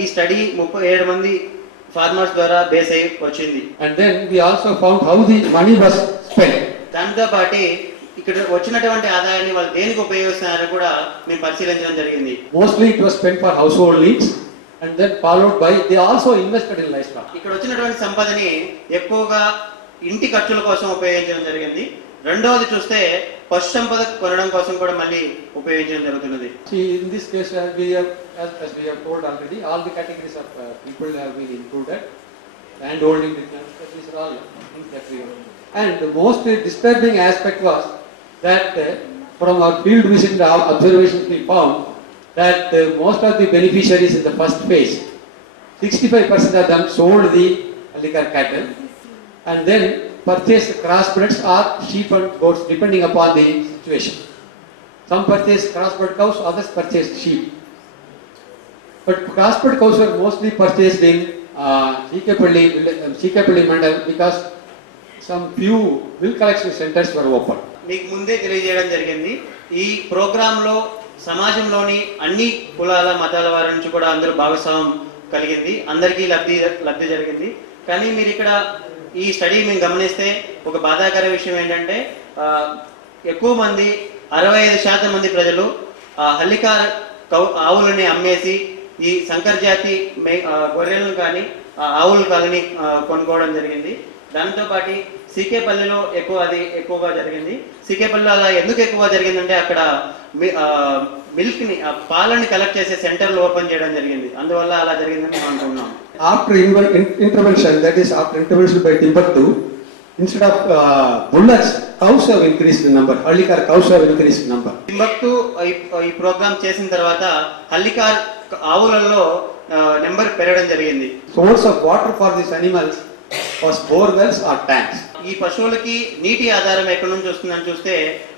ఈ స్టడీ 37 మంది ఫార్మర్స్ ద్వారా బేస్ అయి వచ్చింది. And then we also found how the money was spent. దాంతో పాటు ఇక్కడ వచ్చినటువంటి ఆదాయాన్ని వాళ్ళు దేనికి ఉపయోగిస్తున్నారో కూడా మేము పరిశీలించడం జరిగింది. Mostly it was spent for household needs, and then followed by they also invested in livestock. ఇక్కడ వచ్చినటువంటి సంపదని ఎక్కువగా ఇంటి ఖర్చుల కోసం ఉపయోగించడం జరిగింది. రెండవది చూస్తే పశు సంపద కొనడం కోసం కూడా మళ్ళీ ఉపయోగించడం జరుగుతున్నది. See, in this case, as we have told already, all the categories of people have been included. And holding business, these are all things that we have. And the most disturbing aspect was that from our field visit observations we found that most of the beneficiaries in the first phase, 65% of them sold the liquor cattle and then purchased crossbreds or sheep and goats depending upon the situation. Some purchased crossbred cows, others purchased sheep. But crossbred cows were mostly purchased in Chikapalli Mandal, because some few milk collection centers were open. మీకు ముందే తెలియజేయడం జరిగింది. ఈ ప్రోగ్రాంలో సమాజంలోని అన్ని కులాల మతాల వారి నుంచి కూడా అందరూ భాగస్వామ్యం కలిగింది, అందరికీ లబ్ధి జరిగింది. కానీ మీరు ఇక్కడ ఈ స్టడీ మేము గమనిస్తే ఒక బాధాకర విషయం ఏంటంటే ఎక్కువ మంది 65% మంది ప్రజలు హల్లికార్ ఆవులని అమ్మేసి ఈ సంకర్ జాతి గొర్రెలను కానీ ఆవులు కానీ కొనుక్కోవడం జరిగింది. దాంతోపాటు సీకేపల్లిలో ఎక్కువగా జరిగింది. సీకేపల్లిలో అలా ఎందుకు ఎక్కువ జరిగిందంటే అక్కడ మిల్క్ని పాలని కలెక్ట్ చేసే సెంటర్లు ఓపెన్ చేయడం జరిగింది, అందువల్ల అలా జరిగిందని మేము అనుకుంటున్నాం. After intervention, that is after intervention by Timbuktu, instead of bullocks, cows have increased in number. Hallikar cows have increased in number. Timbuktu ఈ ప్రోగ్రామ్ చేసిన తర్వాత హల్లికార్ ఆవులలో నెంబర్ పెరగడం జరిగింది. Source of water for these animals was bore wells or tanks. ఈ పశువులకి నీటి ఆధారం ఎక్కడి నుంచి వస్తుందని చూస్తే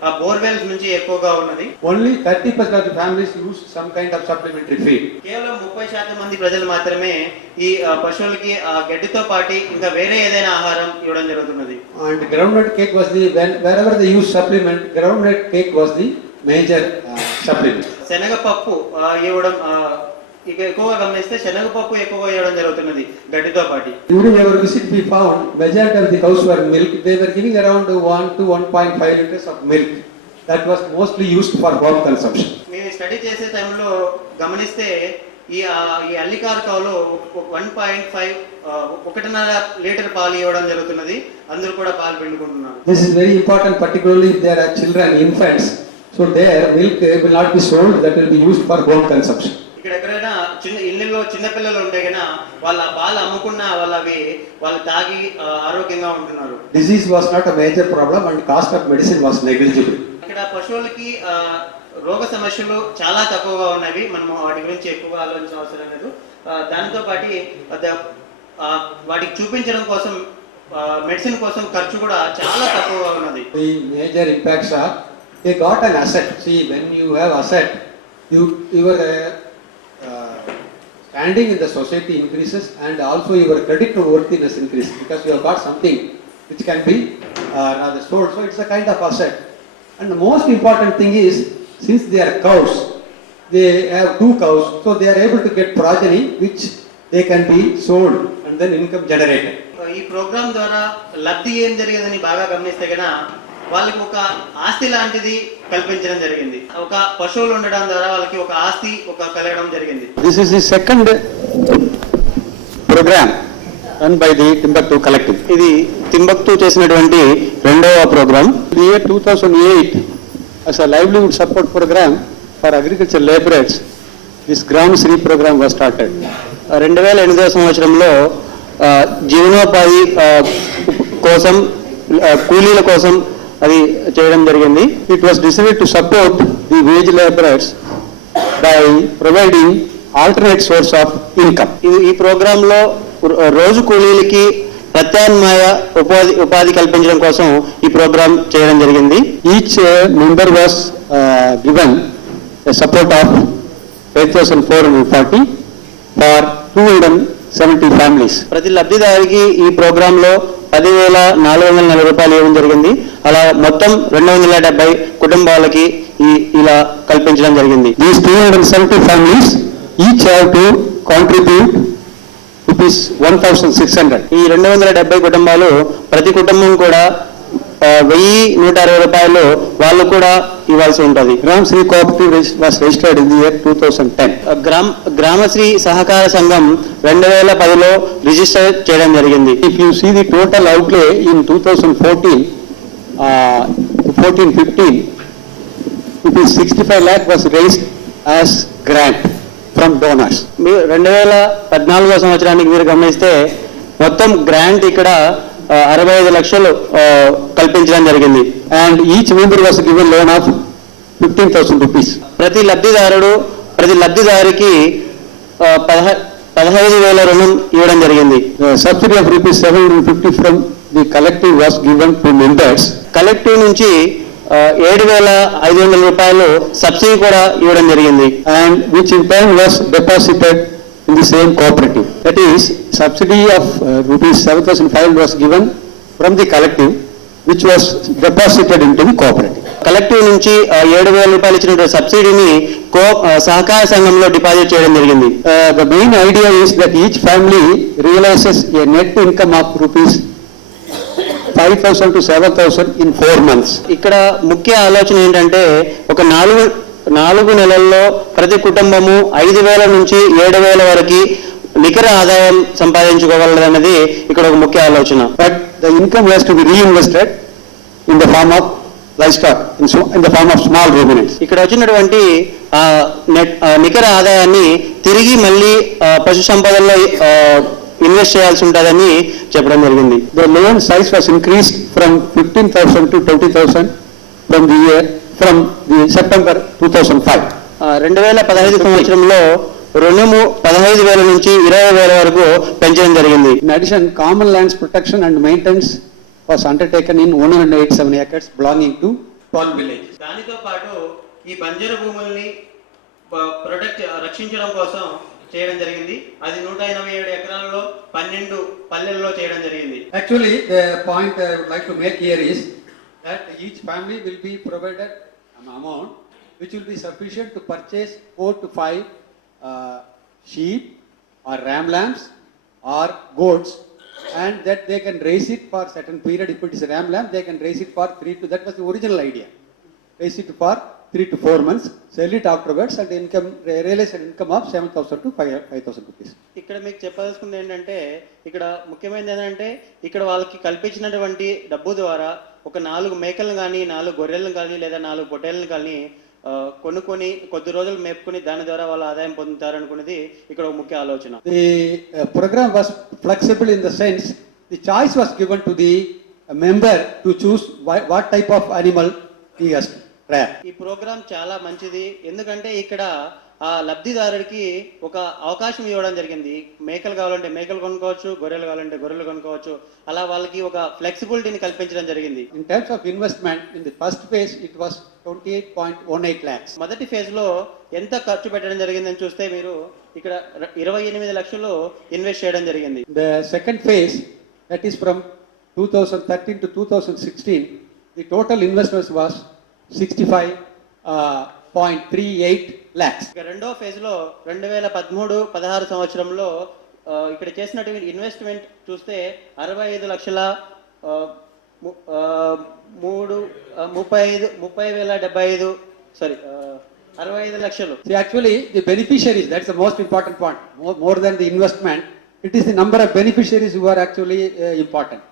ఆ బోర్వెల్స్ నుంచి ఎక్కువగా ఉన్నది. Only 30% of the families use some kind of supplementary feed. కేవలం 30% మంది ప్రజలు మాత్రమే ఈ పశువులకి ఆ గడ్డితో పాటు ఇంకా వేరే ఏదైనా ఆహారం ఇవ్వడం జరుగుతున్నది. And groundnut cake was wherever they use supplement, groundnut cake was the major supplement. శనగపప్పు ఇవ్వడం ఇక ఎక్కువగా గమనిస్తే శనగపప్పు ఎక్కువగా ఇవ్వడం జరుగుతున్నది గడ్డితో పాటు. During our visit we found majority of the cows were milk. They were giving around 1 to 1.5 liters of milk. That was mostly used for home consumption. మేము స్టడీ చేసే టైంలో గమనిస్తే ఈ అల్లికార్ కావులో 1.5 లీటర్ పాలు ఇవ్వడం జరుగుతున్నది, అందరూ కూడా పాలు పిండుకుంటున్నారు. This is very important, particularly if there are children, infants. So their milk will not be sold, that will be used for home consumption. ఇక్కడ ఎక్కడైనా ఇళ్ళల్లో చిన్న పిల్లలు ఉంటే కన్నా వాళ్ళ పాలు అమ్ముకున్నా వాళ్ళు తాగి ఆరోగ్యంగా ఉంటున్నారు. Disease was not a major problem and cost of medicine was negligible. ఇక్కడ పశువులకి రోగ సమస్యలు చాలా తక్కువగా ఉన్నవి, మనం వాటి గురించి ఎక్కువగా ఆలోచించిన అవసరం లేదు. దానితో పాటు వాటికి చూపించడం కోసం మెడిసిన్ కోసం ఖర్చు కూడా చాలా తక్కువగా ఉన్నది. The major impacts are they got an asset. See, when you have asset, your standing in the society increases and also your credit worthiness increases because you have got something which can be rather sold. So it's a kind of asset. And the most important thing is, since they are cows, they have 2 cows, so they are able to get progeny which they can be sold and then income generated. ఈ programme ద్వారా లబ్ధి ఏం జరిగిందని బాగా గమనిస్తే కన్నా వాళ్ళకి ఒక ఆస్తి లాంటిది కల్పించడం జరిగింది. ఒక పశువులు ఉండడం ద్వారా వాళ్ళకి ఒక ఆస్తి కలగడం జరిగింది. This is the second program run by the Timbuktu Collective. ఇది టింబక్టు చేసినటువంటి రెండవ programme. In the year 2008, as a livelihood support program for agriculture laborers, this Gram Shri program was started. 2008వ సంవత్సరంలో జీవనోపాధి కోసం కూలీల కోసం అది చేయడం జరిగింది. It was decided to support the wage laborers by providing alternate source of income. ఈ programme లో రోజు కూలీలకి ప్రత్యామ్నాయ ఉపాధి కల్పించడం కోసం ఈ ప్రోగ్రామ్ చేయడం జరిగింది. Each member was given a support of 8,440 for 270 families. ప్రతి లబ్ధిదారికి ఈ ప్రోగ్రామ్ లో 10,440 రూపాయలు ఇవ్వడం జరిగింది. అలా మొత్తం 270 కుటుంబాలకి ఇలా కల్పించడం జరిగింది. These 270 families each have to contribute ₹1,600. ఈ 270 కుటుంబాలు ప్రతి కుటుంబం కూడా 1,160 రూపాయలు వాళ్ళు కూడా ఇవ్వాల్సి ఉంటుంది. Gram Shri Cooperative was registered in the year 2010. గ్రామశ్రీ సహకార సంఘం 2010లో రిజిస్టర్ చేయడం జరిగింది. If you see the total outlay in 2014-15, ₹65 lakh was raised as grant from donors. 2014వ సంవత్సరానికి మీరు గమనిస్తే మొత్తం గ్రాంట్ ఇక్కడ 65 లక్షలు కల్పించడం జరిగింది. And each member was given loan of ₹15,000. ప్రతి లబ్ధిదారికి 15,000 రుణం ఇవ్వడం జరిగింది. Subsidy of ₹750 from the collective was given to members. Collective నుంచి 7,500 రూపాయలు సబ్సిడీ కూడా ఇవ్వడం జరిగింది. And which in turn was deposited in the same cooperative. That is, subsidy of ₹7,500 was given from the collective, which was deposited into the cooperative. Collective నుంచి 7,000 రూపాయలు ఇచ్చినటువంటి సబ్సిడీని సహకార సంఘంలో డిపాజిట్ చేయడం జరిగింది. The main idea is that each family realizes a net income of rupees 5,000 to 7,000 in 4 months. ఇక్కడ ముఖ్య ఆలోచన ఏంటంటే ఒక నాలుగు నెలల్లో ప్రతి కుటుంబము 5,000 నుంచి 7,000 వరకు నికర ఆదాయం సంపాదించుకోగలదన్నది ఇక్కడ ఒక ముఖ్య ఆలోచన. But the income has to be reinvested in the form of livestock, in the form of small ruminants. ఇక్కడ వచ్చినటువంటి నికర ఆదాయాన్ని తిరిగి మళ్ళీ పశు సంపదల్లో ఇన్వెస్ట్ చేయాల్సి ఉంటుందని చెప్పడం జరిగింది. The loan size was increased from 15,000 to 20,000 from the September 2005. 2015 సంవత్సరంలో రుణము 15,000 నుంచి 20,000 వరకు పెంచడం జరిగింది. In addition, common lands protection and maintenance was undertaken in 187 acres belonging to 12 villages. దానితో పాటు ఈ బంజరు భూముల్ని రక్షించడం కోసం చేయడం జరిగింది. అది 187 ఎకరాలలో 12 పల్లెల్లో చేయడం జరిగింది. Actually, the point I would like to make here is that each family will be provided an amount which will be sufficient to purchase 4 to 5 sheep or ram lambs or goats, and that they can raise it for certain period. If it is a ram lamb, they can raise it for 3 to, that was the original idea, raise it for 3 to 4 months, sell it afterwards, and income, realize an income of 7,000 to 5,000 rupees. ఇక్కడ మీకు చెప్పాల్సింది ఏంటంటే ఇక్కడ ముఖ్యమైనది ఏంటంటే ఇక్కడ వాళ్ళకి కల్పించినటువంటి డబ్బు ద్వారా ఒక 4 మేకలను కానీ 4 గొర్రెలను కానీ లేదా 4 పొట్టేళ్ళను కానీ కొనుక్కొని కొద్ది రోజులు మేపుకొని దాని ద్వారా వాళ్ళ ఆదాయం పొందుతారు అనుకున్నది ఇక్కడ ఒక ముఖ్య ఆలోచన. The program was flexible in the sense the choice was given to the member to choose what type of animal he has to rear. ఈ ప్రోగ్రాం చాలా మంచిది. ఎందుకంటే ఇక్కడ ఆ లబ్ధిదారుడికి ఒక అవకాశం ఇవ్వడం జరిగింది. మేకలు కావాలంటే మేకలు కొనుక్కోవచ్చు, గొర్రెలు కావాలంటే గొర్రెలు కొనుక్కోవచ్చు. అలా వాళ్ళకి ఒక ఫ్లెక్సిబిలిటీని కల్పించడం జరిగింది. In terms of investment, in the first phase it was 28.18 lakhs. మొదటి ఫేజ్ లో ఎంత ఖర్చు పెట్టడం జరిగిందని చూస్తే మీరు ఇక్కడ 28 లక్షలు ఇన్వెస్ట్ చేయడం జరిగింది. The second phase, that is from 2013 to 2016, the total investment was 65.38 lakhs. ఇక రెండో ఫేజ్ లో 2013-16 సంవత్సరంలో ఇక్కడ చేసినటువంటి ఇన్వెస్ట్మెంట్ చూస్తే 65 లక్షల 65 లక్షలు. See, actually the beneficiaries, that's the most important point, more than the investment, it is the number of beneficiaries who are actually important.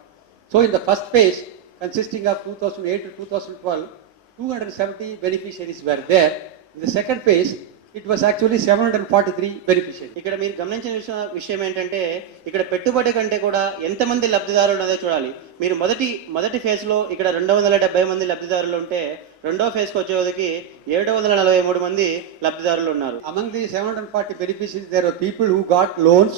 So in the first phase, consisting of 2008 to 2012, 270 beneficiaries were there. In the second phase, it was actually 743 beneficiaries. ఇక్కడ మీరు గమనించిన విషయం ఏంటంటే ఇక్కడ పెట్టుబడి కంటే కూడా ఎంతమంది లబ్ధిదారులు ఉన్నదో చూడాలి. మీరు మొదటి ఫేజ్ లో ఇక్కడ 270 మంది లబ్ధిదారులు ఉంటే రెండో ఫేజ్ కు వచ్చేవరకు 743 మంది లబ్ధిదారులు ఉన్నారు. Among the 740 beneficiaries, there were people who got loans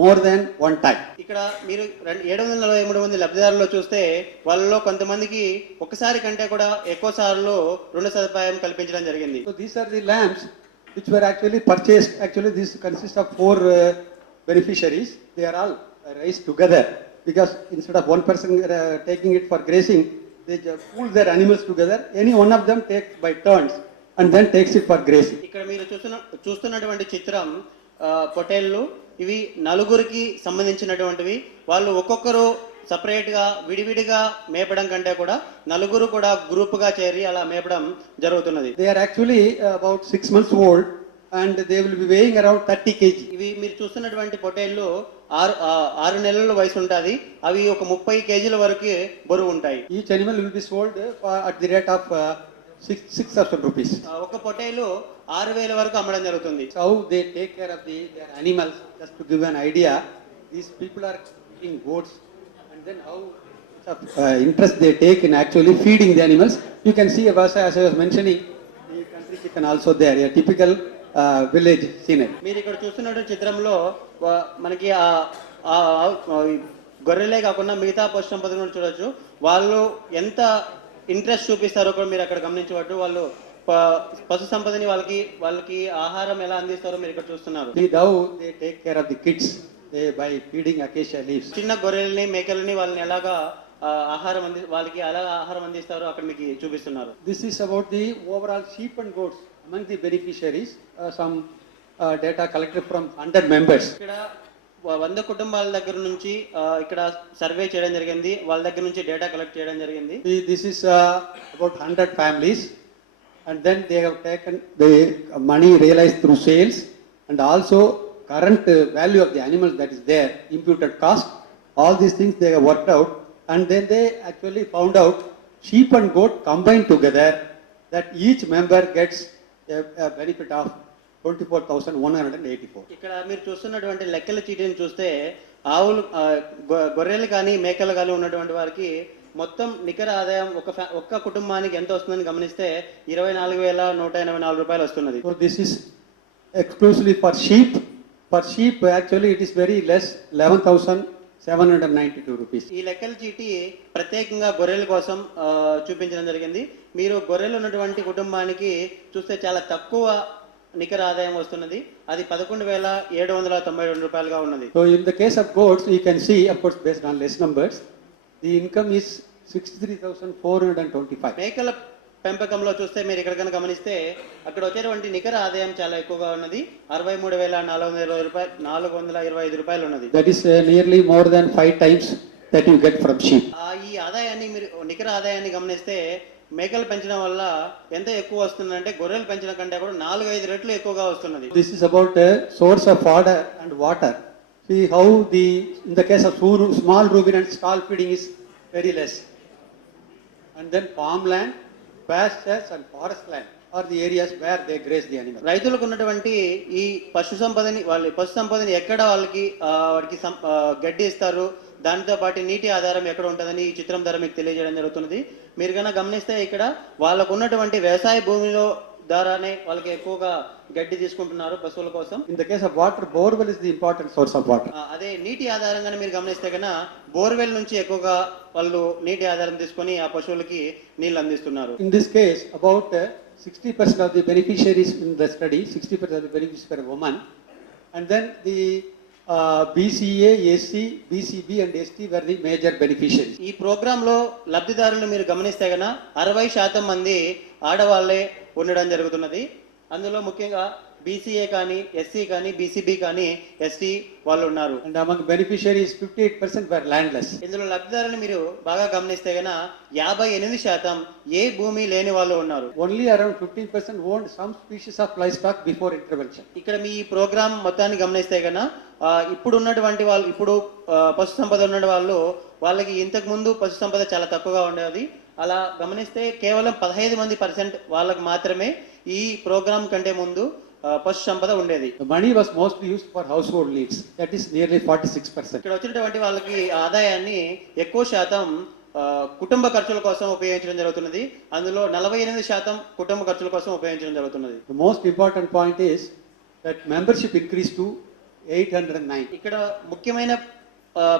more than one time. ఇక్కడ మీరు 743 మంది లబ్ధిదారుల్లో చూస్తే వాళ్ళలో కొంతమందికి ఒకసారి కంటే కూడా ఎక్కువ సార్లు రుణ సదుపాయం కల్పించడం జరిగింది. So these are the lambs which were actually purchased. Actually, this consists of 4 beneficiaries. They are all raised together because instead of one person taking it for grazing, they pool their animals together. Any one of them takes by turns and then takes it for grazing. ఇక్కడ మీరు చూస్తున్నటువంటి చిత్రం పొటేళ్ళు. ఇవి నలుగురికి సంబంధించినటువంటివి. వాళ్ళు ఒక్కొక్కరు separate గా విడివిడిగా మేపడం కంటే కూడా నలుగురు కూడా గ్రూప్ గా చేరి అలా మేపడం జరుగుతున్నది. They are actually about 6 months old and they will be weighing around 30 kg. ఇవి మీరు చూస్తున్నటువంటి పొటేళ్ళు 6 నెలల వయసు ఉంటుంది. అవి ఒక 30 కేజీల వరకు బరువు ఉంటాయి. Each animal will be sold at the rate of 6,000 rupees. ఒక పొటేలు 6,000 వరకు అమ్మడం జరుగుతుంది. So how they take care of their animals, just to give an idea, these people are eating goats, and then how interest they take in actually feeding the animals. You can see, as I was mentioning, the country chicken also there, a typical village scenery. మీరు ఇక్కడ చూస్తున్నటువంటి చిత్రంలో మనకి గొర్రెలే కాకుండా మిగతా పశు సంపద కూడా చూడొచ్చు. వాళ్ళు ఎంత ఇంట్రెస్ట్ చూపిస్తారో కూడా మీరు అక్కడ గమనించవచ్చు. వాళ్ళు పశు సంపదని వాళ్ళకి ఆహారం ఎలా అందిస్తారో మీరు ఇక్కడ చూస్తున్నారు. See how they take care of the kids by feeding acacia leaves. చిన్న గొర్రెల్ని మేకల్ని వాళ్ళని ఎలాగా వాళ్ళకి ఎలా ఆహారం అందిస్తారో అక్కడ మీకు చూపిస్తున్నారు. This is about the overall sheep and goats among the beneficiaries. Some data collected from 100 members. ఇక్కడ 100 కుటుంబాల దగ్గర నుంచి ఇక్కడ సర్వే చేయడం జరిగింది, వాళ్ళ దగ్గర నుంచి డేటా కలెక్ట్ చేయడం జరిగింది. This is about 100 families, and then they have taken the money realized through sales and also current value of the animals that is there, imputed cost, all these things they have worked out, and then they actually found out sheep and goat combined together that each member gets a benefit of 24,184. ఇక్కడ మీరు చూస్తున్నటువంటి లెక్కల చీటీని చూస్తే ఆవులు గొర్రెలు కానీ మేకలు కానీ ఉన్నటువంటి వారికి మొత్తం నికర ఆదాయం ఒక్క కుటుంబానికి ఎంత వస్తుందని గమనిస్తే 24,184 రూపాయలు వస్తున్నది. So this is exclusively for sheep. For sheep actually it is very less, 11,792 rupees. ఈ లెక్కల చీటీ ప్రత్యేకంగా గొర్రెల కోసం చూపించడం జరిగింది. మీరు గొర్రెలు ఉన్నటువంటి కుటుంబానికి చూస్తే చాలా తక్కువ నికర ఆదాయం వస్తున్నది, అది 11,792 రూపాయలుగా ఉన్నది. So in the case of goats, you can see, of course, based on less numbers, the income is 63,425. మేకల పెంపకంలో చూస్తే మీరు ఇక్కడ కనుక గమనిస్తే అక్కడ వచ్చేటువంటి నికర ఆదాయం చాలా ఎక్కువగా ఉన్నది, 63,425 రూపాయలు ఉన్నది. That is nearly more than 5 times that you get from sheep. ఈ ఆదాయాన్ని మీరు నికర ఆదాయాన్ని గమనిస్తే మేకలు పెంచడం వల్ల ఎంత ఎక్కువ వస్తుందంటే గొర్రెలు పెంచడం కంటే కూడా 4-5 రెట్లు ఎక్కువగా వస్తున్నది. This is about a source of fodder and water. See how in the case of small ruminant stall feeding is very less. And then farmland, pastures and forest land are the areas where they graze the animals. రైతులకు ఉన్నటువంటి ఈ పశు సంపదని ఎక్కడ వాటికి గడ్డి ఇస్తారు, దానితో పాటు నీటి ఆధారం ఎక్కడ ఉంటుందని ఈ చిత్రం ద్వారా మీకు తెలియజేయడం జరుగుతున్నది. మీరు కనుక గమనిస్తే ఇక్కడ వాళ్ళకు ఉన్నటువంటి వ్యవసాయ భూమిలో ద్వారానే వాళ్ళకి ఎక్కువగా గడ్డి తీసుకుంటున్నారు పశువుల కోసం. In the case of water, borewell is the important source of water. అదే నీటి ఆధారంగానే మీరు గమనిస్తే కన్నా బోర్వెల్ నుంచి ఎక్కువగా వాళ్ళు నీటి ఆధారం తీసుకొని ఆ పశువులకి నీళ్ళు అందిస్తున్నారు. In this case, about 60% of the beneficiaries in the study, 60% of the beneficiaries were women, and then the BCA, SC, BCB and ST were the major beneficiaries. ఈ ప్రోగ్రామ్ లో లబ్ధిదారులు మీరు గమనిస్తే గన 60% మంది ఆడవాళ్లే ఉండడం జరుగుతున్నది. అందులో ముఖ్యంగా BCA కానీ SC కానీ BCB కానీ ST వాళ్ళు ఉన్నారు. And among beneficiaries, 58% were landless. ఇందులో లబ్ధిదారులు మీరు బాగా గమనిస్తే గన 58% ఏ భూమి లేని వాళ్ళు ఉన్నారు. Only around 15% owned some species of livestock before intervention. ఇక్కడ మీ ప్రోగ్రామ్ మొత్తాన్ని గమనిస్తే గన ఇప్పుడు ఉన్నటువంటి వాళ్ళు పశు సంపద ఉన్న వాళ్ళకి ఇంతకు ముందు పశు సంపద చాలా తక్కువగా ఉండేది. అలా గమనిస్తే కేవలం 15% వాళ్ళకి మాత్రమే ఈ ప్రోగ్రామ్ కంటే ముందు పశు సంపద ఉండేది. The money was mostly used for household needs. That is nearly 46%. ఇక్కడ వచ్చినటువంటి వాళ్ళకి ఆదాయాన్ని ఎక్కువ శాతం కుటుంబ ఖర్చుల కోసం ఉపయోగించడం జరుగుతున్నది. అందులో 48% కుటుంబ ఖర్చుల కోసం ఉపయోగించడం జరుగుతున్నది. The most important point is that membership increased to 809. ఇక్కడ ముఖ్యమైన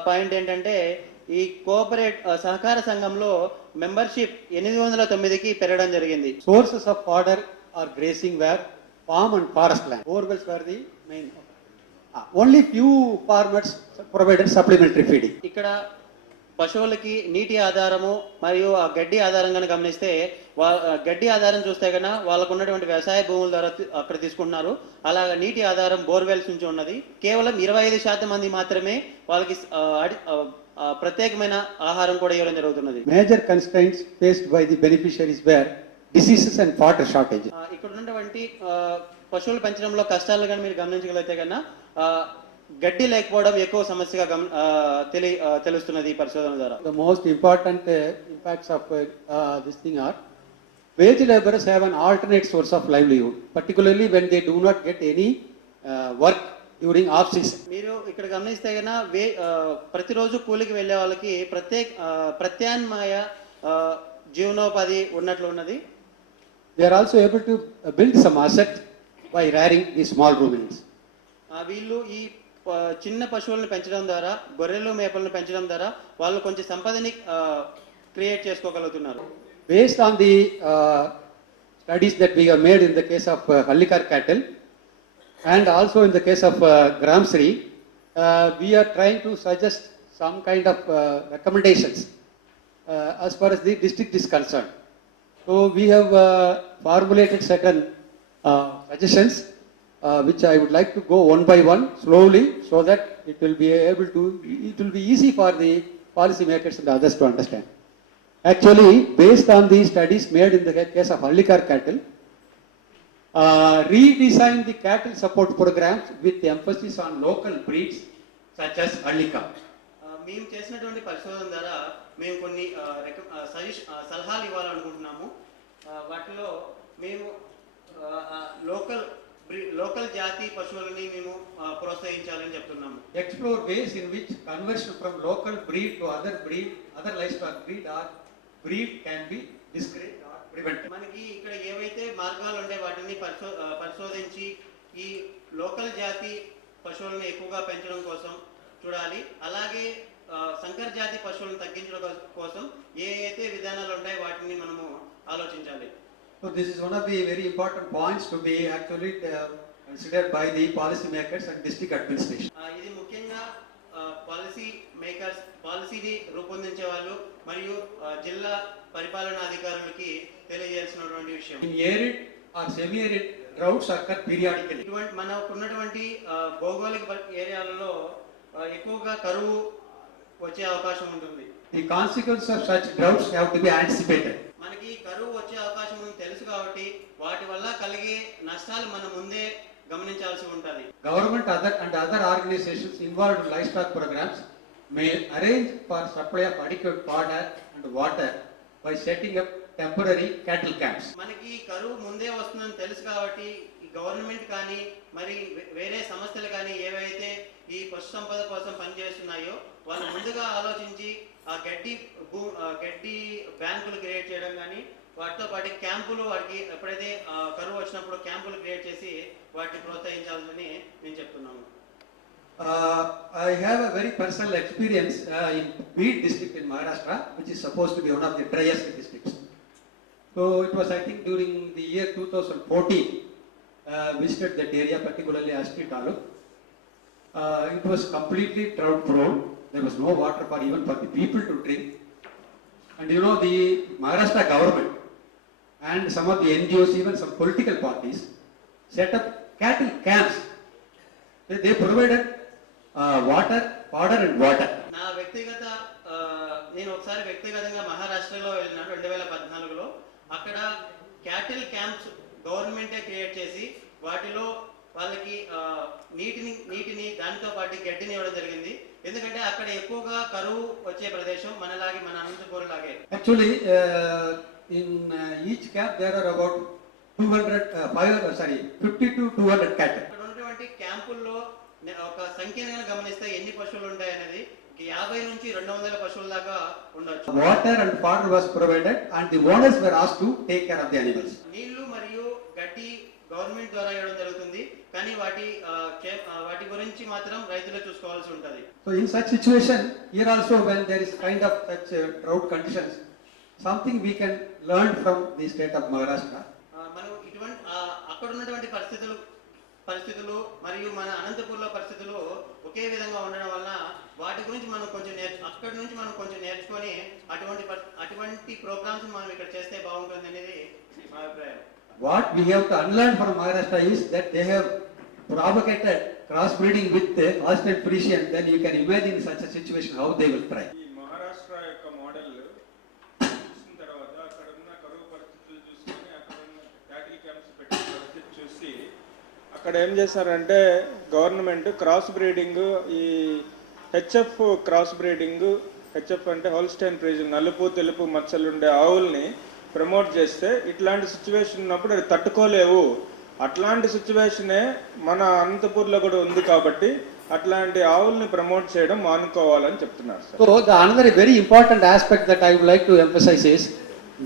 పాయింట్ ఏంటంటే ఈ కోఆపరేట్ సహకార సంఘంలో మెంబర్షిప్ 809కి పెరగడం జరిగింది. Sources of fodder or grazing were farm and forest land. Borewells were the main. Only few farmers provided supplementary feeding. ఇక్కడ పశువులకి నీటి ఆధారము మరియు ఆ గడ్డి ఆధారంగా గమనిస్తే గడ్డి ఆధారం చూస్తే కన్నా వాళ్ళకు ఉన్నటువంటి వ్యవసాయ భూముల ద్వారా అక్కడ తీసుకుంటున్నారు. అలాగా నీటి ఆధారం బోర్వెల్స్ నుంచి ఉన్నది. కేవలం 25% మంది మాత్రమే వాళ్ళకి ప్రత్యేకమైన ఆహారం కూడా ఇవ్వడం జరుగుతున్నది. Major constraints faced by the beneficiaries were diseases and fodder shortage. ఇక్కడ ఉన్నటువంటి పశువులు పెంచడంలో కష్టాలు కానీ మీరు గమనించగలిగితే కన్నా గడ్డి లేకపోవడం ఎక్కువ సమస్యగా తెలుస్తున్నది ఈ పరిశోధన ద్వారా. The most important impacts of this thing are wage laborers have an alternate source of livelihood, particularly when they do not get any work during off season. మీరు ఇక్కడ గమనిస్తే కన్నా ప్రతిరోజు కూలికి వెళ్ళే వాళ్ళకి ప్రత్యామ్నాయ జీవనోపాధి ఉన్నట్లు ఉన్నది. They are also able to build some asset by rearing these small ruminants. వీళ్ళు ఈ చిన్న పశువులను పెంచడం ద్వారా గొర్రెలు మేకలను పెంచడం ద్వారా వాళ్ళు కొంచెం సంపదని create చేసుకోగలుగుతున్నారు. Based on the studies that we have made in the case of Hallikar cattle and also in the case of Gramsri, we are trying to suggest some kind of recommendations as far as the district is concerned. So we have formulated certain suggestions which I would like to go one by one slowly so that it will be easy for the policy makers and others to understand. Actually, based on the studies made in the case of Hallikar cattle, redesign the cattle support programs with emphasis on local breeds such as Hallika. మేము చేసినటువంటి పరిశోధన ద్వారా మేము కొన్ని సలహాలు ఇవ్వాలనుకుంటున్నాము. వాటిలో మేము local జాతి పశువులని మేము ప్రోత్సహించాలని చెప్తున్నాము. Explore ways in which conversion from local breed to other livestock breed can be discouraged or prevented. మనకి ఇక్కడ ఏవైతే మార్గాలు ఉంటే వాటిని పరిశోధించి ఈ లోకల్ జాతి పశువులను ఎక్కువగా పెంచడం కోసం చూడాలి. అలాగే సంకర జాతి పశువులను తగ్గించడం కోసం ఏ అయితే విధానాలు ఉంటాయో వాటిని మనము ఆలోచించాలి. So this is one of the very important points to be actually considered by the policy makers and district administration. ఇది ముఖ్యంగా పాలసీ మేకర్స్, పాలసీని రూపొందించే వాళ్ళు మరియు జిల్లా పరిపాలనా అధికారులకి తెలియజేయాల్సినటువంటి విషయం. In arid or semi-arid droughts occur periodically. ఇటువంటి మనకున్నటువంటి భౌగోళిక ఏరియాలలో ఎక్కువగా కరువు వచ్చే అవకాశం ఉంటుంది. The consequences of such droughts have to be anticipated. మనకి కరువు వచ్చే అవకాశం ఉంది తెలుసు కాబట్టి వాటి వల్ల కలిగే నష్టాలు మనం ముందే గమనించాల్సి ఉంటుంది. Government and other organizations involved in livestock programs may arrange for supply of adequate fodder and water by setting up temporary cattle camps. మనకి కరువు ముందే వస్తుందని తెలుసు కాబట్టి ఈ గవర్నమెంట్ కానీ మరి వేరే సంస్థలు కానీ ఏవైతే ఈ పశు సంపద కోసం పనిచేస్తున్నాయో వాళ్ళు ముందుగా ఆలోచించి ఆ గడ్డి బ్యాంకులు క్రియేట్ చేయడం కానీ వాటితో పాటు క్యాంపులు వాటికి ఎప్పుడైతే కరువు వచ్చినప్పుడు క్యాంపులు క్రియేట్ చేసి వాటిని ప్రోత్సహించాలని నేను చెప్తున్నాను. I have a very personal experience in Beed district in Maharashtra, which is supposed to be one of the driest districts. So it was, I think, during the year 2014, visited that area, particularly Asti Taluk. It was completely drought prone. There was no water even for the people to drink. And you know, the Maharashtra government and some of the NGOs, even some political parties, set up cattle camps. They provided water, fodder and water. నేను ఒకసారి వ్యక్తిగతంగా మహారాష్ట్రలో వెళ్ళినాను 2014లో. అక్కడ cattle camps గవర్నమెంటే create చేసి వాటిలో వాళ్ళకి నీటిని దానితో పాటు గడ్డిని ఇవ్వడం జరిగింది. ఎందుకంటే అక్కడ ఎక్కువగా కరువు వచ్చే ప్రదేశం మన అనంతపూర్ లాగే. Actually, in each camp there are about 50 to 200 cattle. అక్కడ ఉన్నటువంటి క్యాంపుల్లో ఒక సంఖ్యను గమనిస్తే ఎన్ని పశువులు ఉంటాయి అనేది 50 నుంచి 200 పశువుల దాకా ఉండొచ్చు. Water and fodder was provided and the owners were asked to take care of the animals. నీళ్లు మరియు గడ్డి గవర్నమెంట్ ద్వారా ఇవ్వడం జరుగుతుంది కానీ వాటి గురించి మాత్రం రైతులు చూసుకోవాల్సి ఉంటుంది. So in such situation, here also when there is kind of such drought conditions, something we can learn from the state of Maharashtra. మనం ఇటువంటి అక్కడ ఉన్నటువంటి పరిస్థితులు మరియు మన అనంతపూర్లో పరిస్థితులు ఒకే విధంగా ఉండడం వలన వాటి గురించి మనం అక్కడి నుంచి మనం కొంచెం నేర్చుకొని అటువంటి ప్రోగ్రామ్స్ మనం ఇక్కడ చేస్తే బాగుంటుంది అనేది మా అభిప్రాయం. What we have to unlearn from Maharashtra is that they have propagated crossbreeding with the Holstein Friesian. Then you can imagine such a situation how they will try. ఈ మహారాష్ట్ర యొక్క మోడల్ చూసిన తర్వాత అక్కడ ఉన్న కరువు పరిస్థితులు చూసుకొని అక్కడ ఉన్న క్యాటిల్ క్యాంప్స్ పెట్టిన పరిస్థితి చూసి అక్కడ ఏం చేశారంటే గవర్నమెంట్ క్రాస్ బ్రీడింగ్ ఈ హెచ్ఎఫ్ క్రాస్ బ్రీడింగ్ హెచ్ఎఫ్ అంటే హోల్స్టైన్ ఫ్రీజియన్ నలుపు తెలుపు మచ్చలు ఉండే ఆవుల్ని ప్రమోట్ చేస్తే ఇట్లాంటి సిచ్యువేషన్ ఉన్నప్పుడు అది తట్టుకోలేవు. అట్లాంటి సిచ్యువేషనే మన అనంతపూర్లో కూడా ఉంది కాబట్టి అట్లాంటి ఆవుల్ని ప్రమోట్ చేయడం మానుకోవాలని చెప్తున్నారు sir. So the another very important aspect that I would like to emphasize is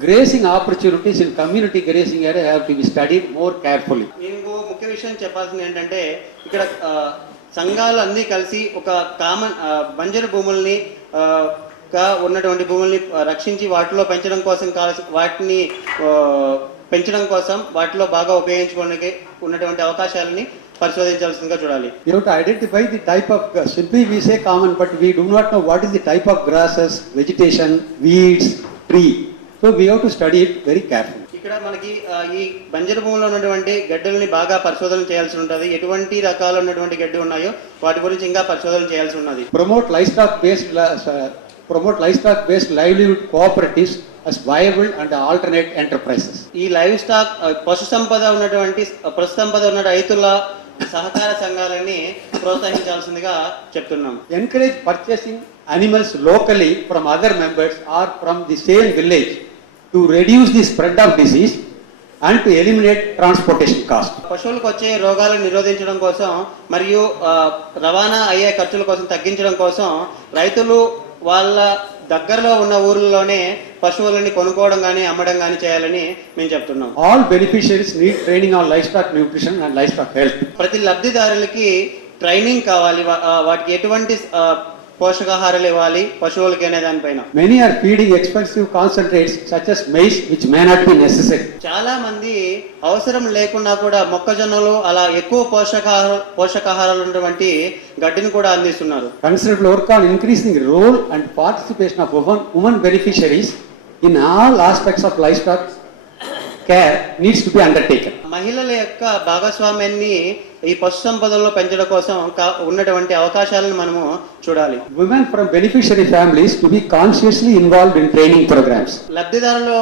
grazing opportunities in community grazing area have to be studied more carefully. నేను ముఖ్య విషయం చెప్పాల్సింది ఏంటంటే ఇక్కడ సంఘాలు అన్నీ కలిసి ఒక కామన్ బంజరు భూముల్ని ఉన్నటువంటి భూముల్ని రక్షించి వాటిలో పెంచడం కోసం వాటిలో బాగా ఉపయోగించుకోవడానికి ఉన్నటువంటి అవకాశాలని పరిశోధించాల్సిందిగా చూడాలి. You have to identify the type of, simply we say common, but we do not know what is the type of grasses, vegetation, weeds, tree. So we have to study it very carefully. ఇక్కడ మనకి ఈ బంజరు భూమిలో ఉన్నటువంటి గడ్డల్ని బాగా పరిశోధన చేయాల్సి ఉంటుంది. ఎటువంటి రకాలు ఉన్నటువంటి గడ్డి ఉన్నాయో వాటి గురించి ఇంకా పరిశోధన చేయాల్సి ఉన్నది. Promote livestock-based livelihood cooperatives as viable and alternate enterprises. ఈ లైవ్ స్టాక్ పశు సంపద ఉన్న రైతుల సహకార సంఘాలని ప్రోత్సహించాల్సిందిగా చెప్తున్నాం. Encourage purchasing animals locally from other members or from the same village to reduce the spread of disease and to eliminate transportation cost. పశువులకు వచ్చే రోగాలను నిరోధించడం కోసం మరియు రవాణా అయ్యే ఖర్చుల కోసం తగ్గించడం కోసం రైతులు వాళ్ళ దగ్గరలో ఉన్న ఊర్లలోనే పశువులని కొనుక్కోవడం కానీ అమ్మడం కానీ చేయాలని మేము చెప్తున్నాం. All beneficiaries need training on livestock nutrition and livestock health. ప్రతి లబ్ధిదారులకి ట్రైనింగ్ కావాలి. వాటికి ఎటువంటి పోషకాహారాలు ఇవ్వాలి పశువులకి అనే దానిపైన. Many are feeding expensive concentrates such as maize which may not be necessary. చాలా మంది అవసరం లేకుండా కూడా మొక్కజొన్నలు అలా ఎక్కువ పోషకాహారాలు ఉన్నటువంటి గడ్డిని కూడా అందిస్తున్నారు. Considerable work on increasing the role and participation of women beneficiaries in all aspects of livestock care needs to be undertaken. మహిళల యొక్క భాగస్వామ్యాన్ని ఈ పశు సంపదలో పెంచడం కోసం ఉన్నటువంటి అవకాశాలను మనము చూడాలి. Women from beneficiary families to be consciously involved in training programs. లబ్ధిదారులో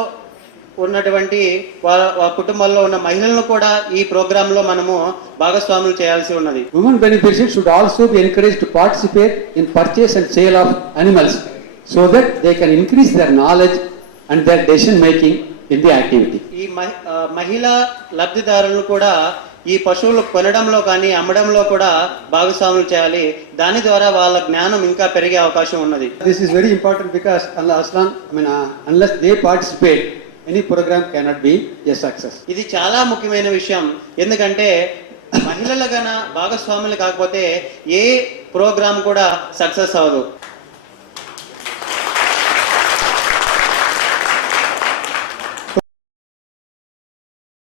ఉన్నటువంటి వాళ్ళ కుటుంబాల్లో ఉన్న మహిళలను కూడా ఈ ప్రోగ్రామ్ లో మనము భాగస్వాములు చేయాల్సి ఉన్నది. Women beneficiaries should also be encouraged to participate in purchase and sale of animals so that they can increase their knowledge and their decision making in the activity. ఈ మహిళా లబ్ధిదారులను కూడా ఈ పశువులు కొనడంలో కానీ అమ్మడంలో కూడా భాగస్వాములు చేయాలి. దాని ద్వారా వాళ్ళ జ్ఞానం ఇంకా పెరిగే అవకాశం ఉన్నది. This is very important because unless they participate, any program cannot be a success. ఇది చాలా ముఖ్యమైన విషయం. ఎందుకంటే మహిళల గన భాగస్వాములు కాకపోతే ఏ ప్రోగ్రామ్ కూడా సక్సెస్ అవ్వదు.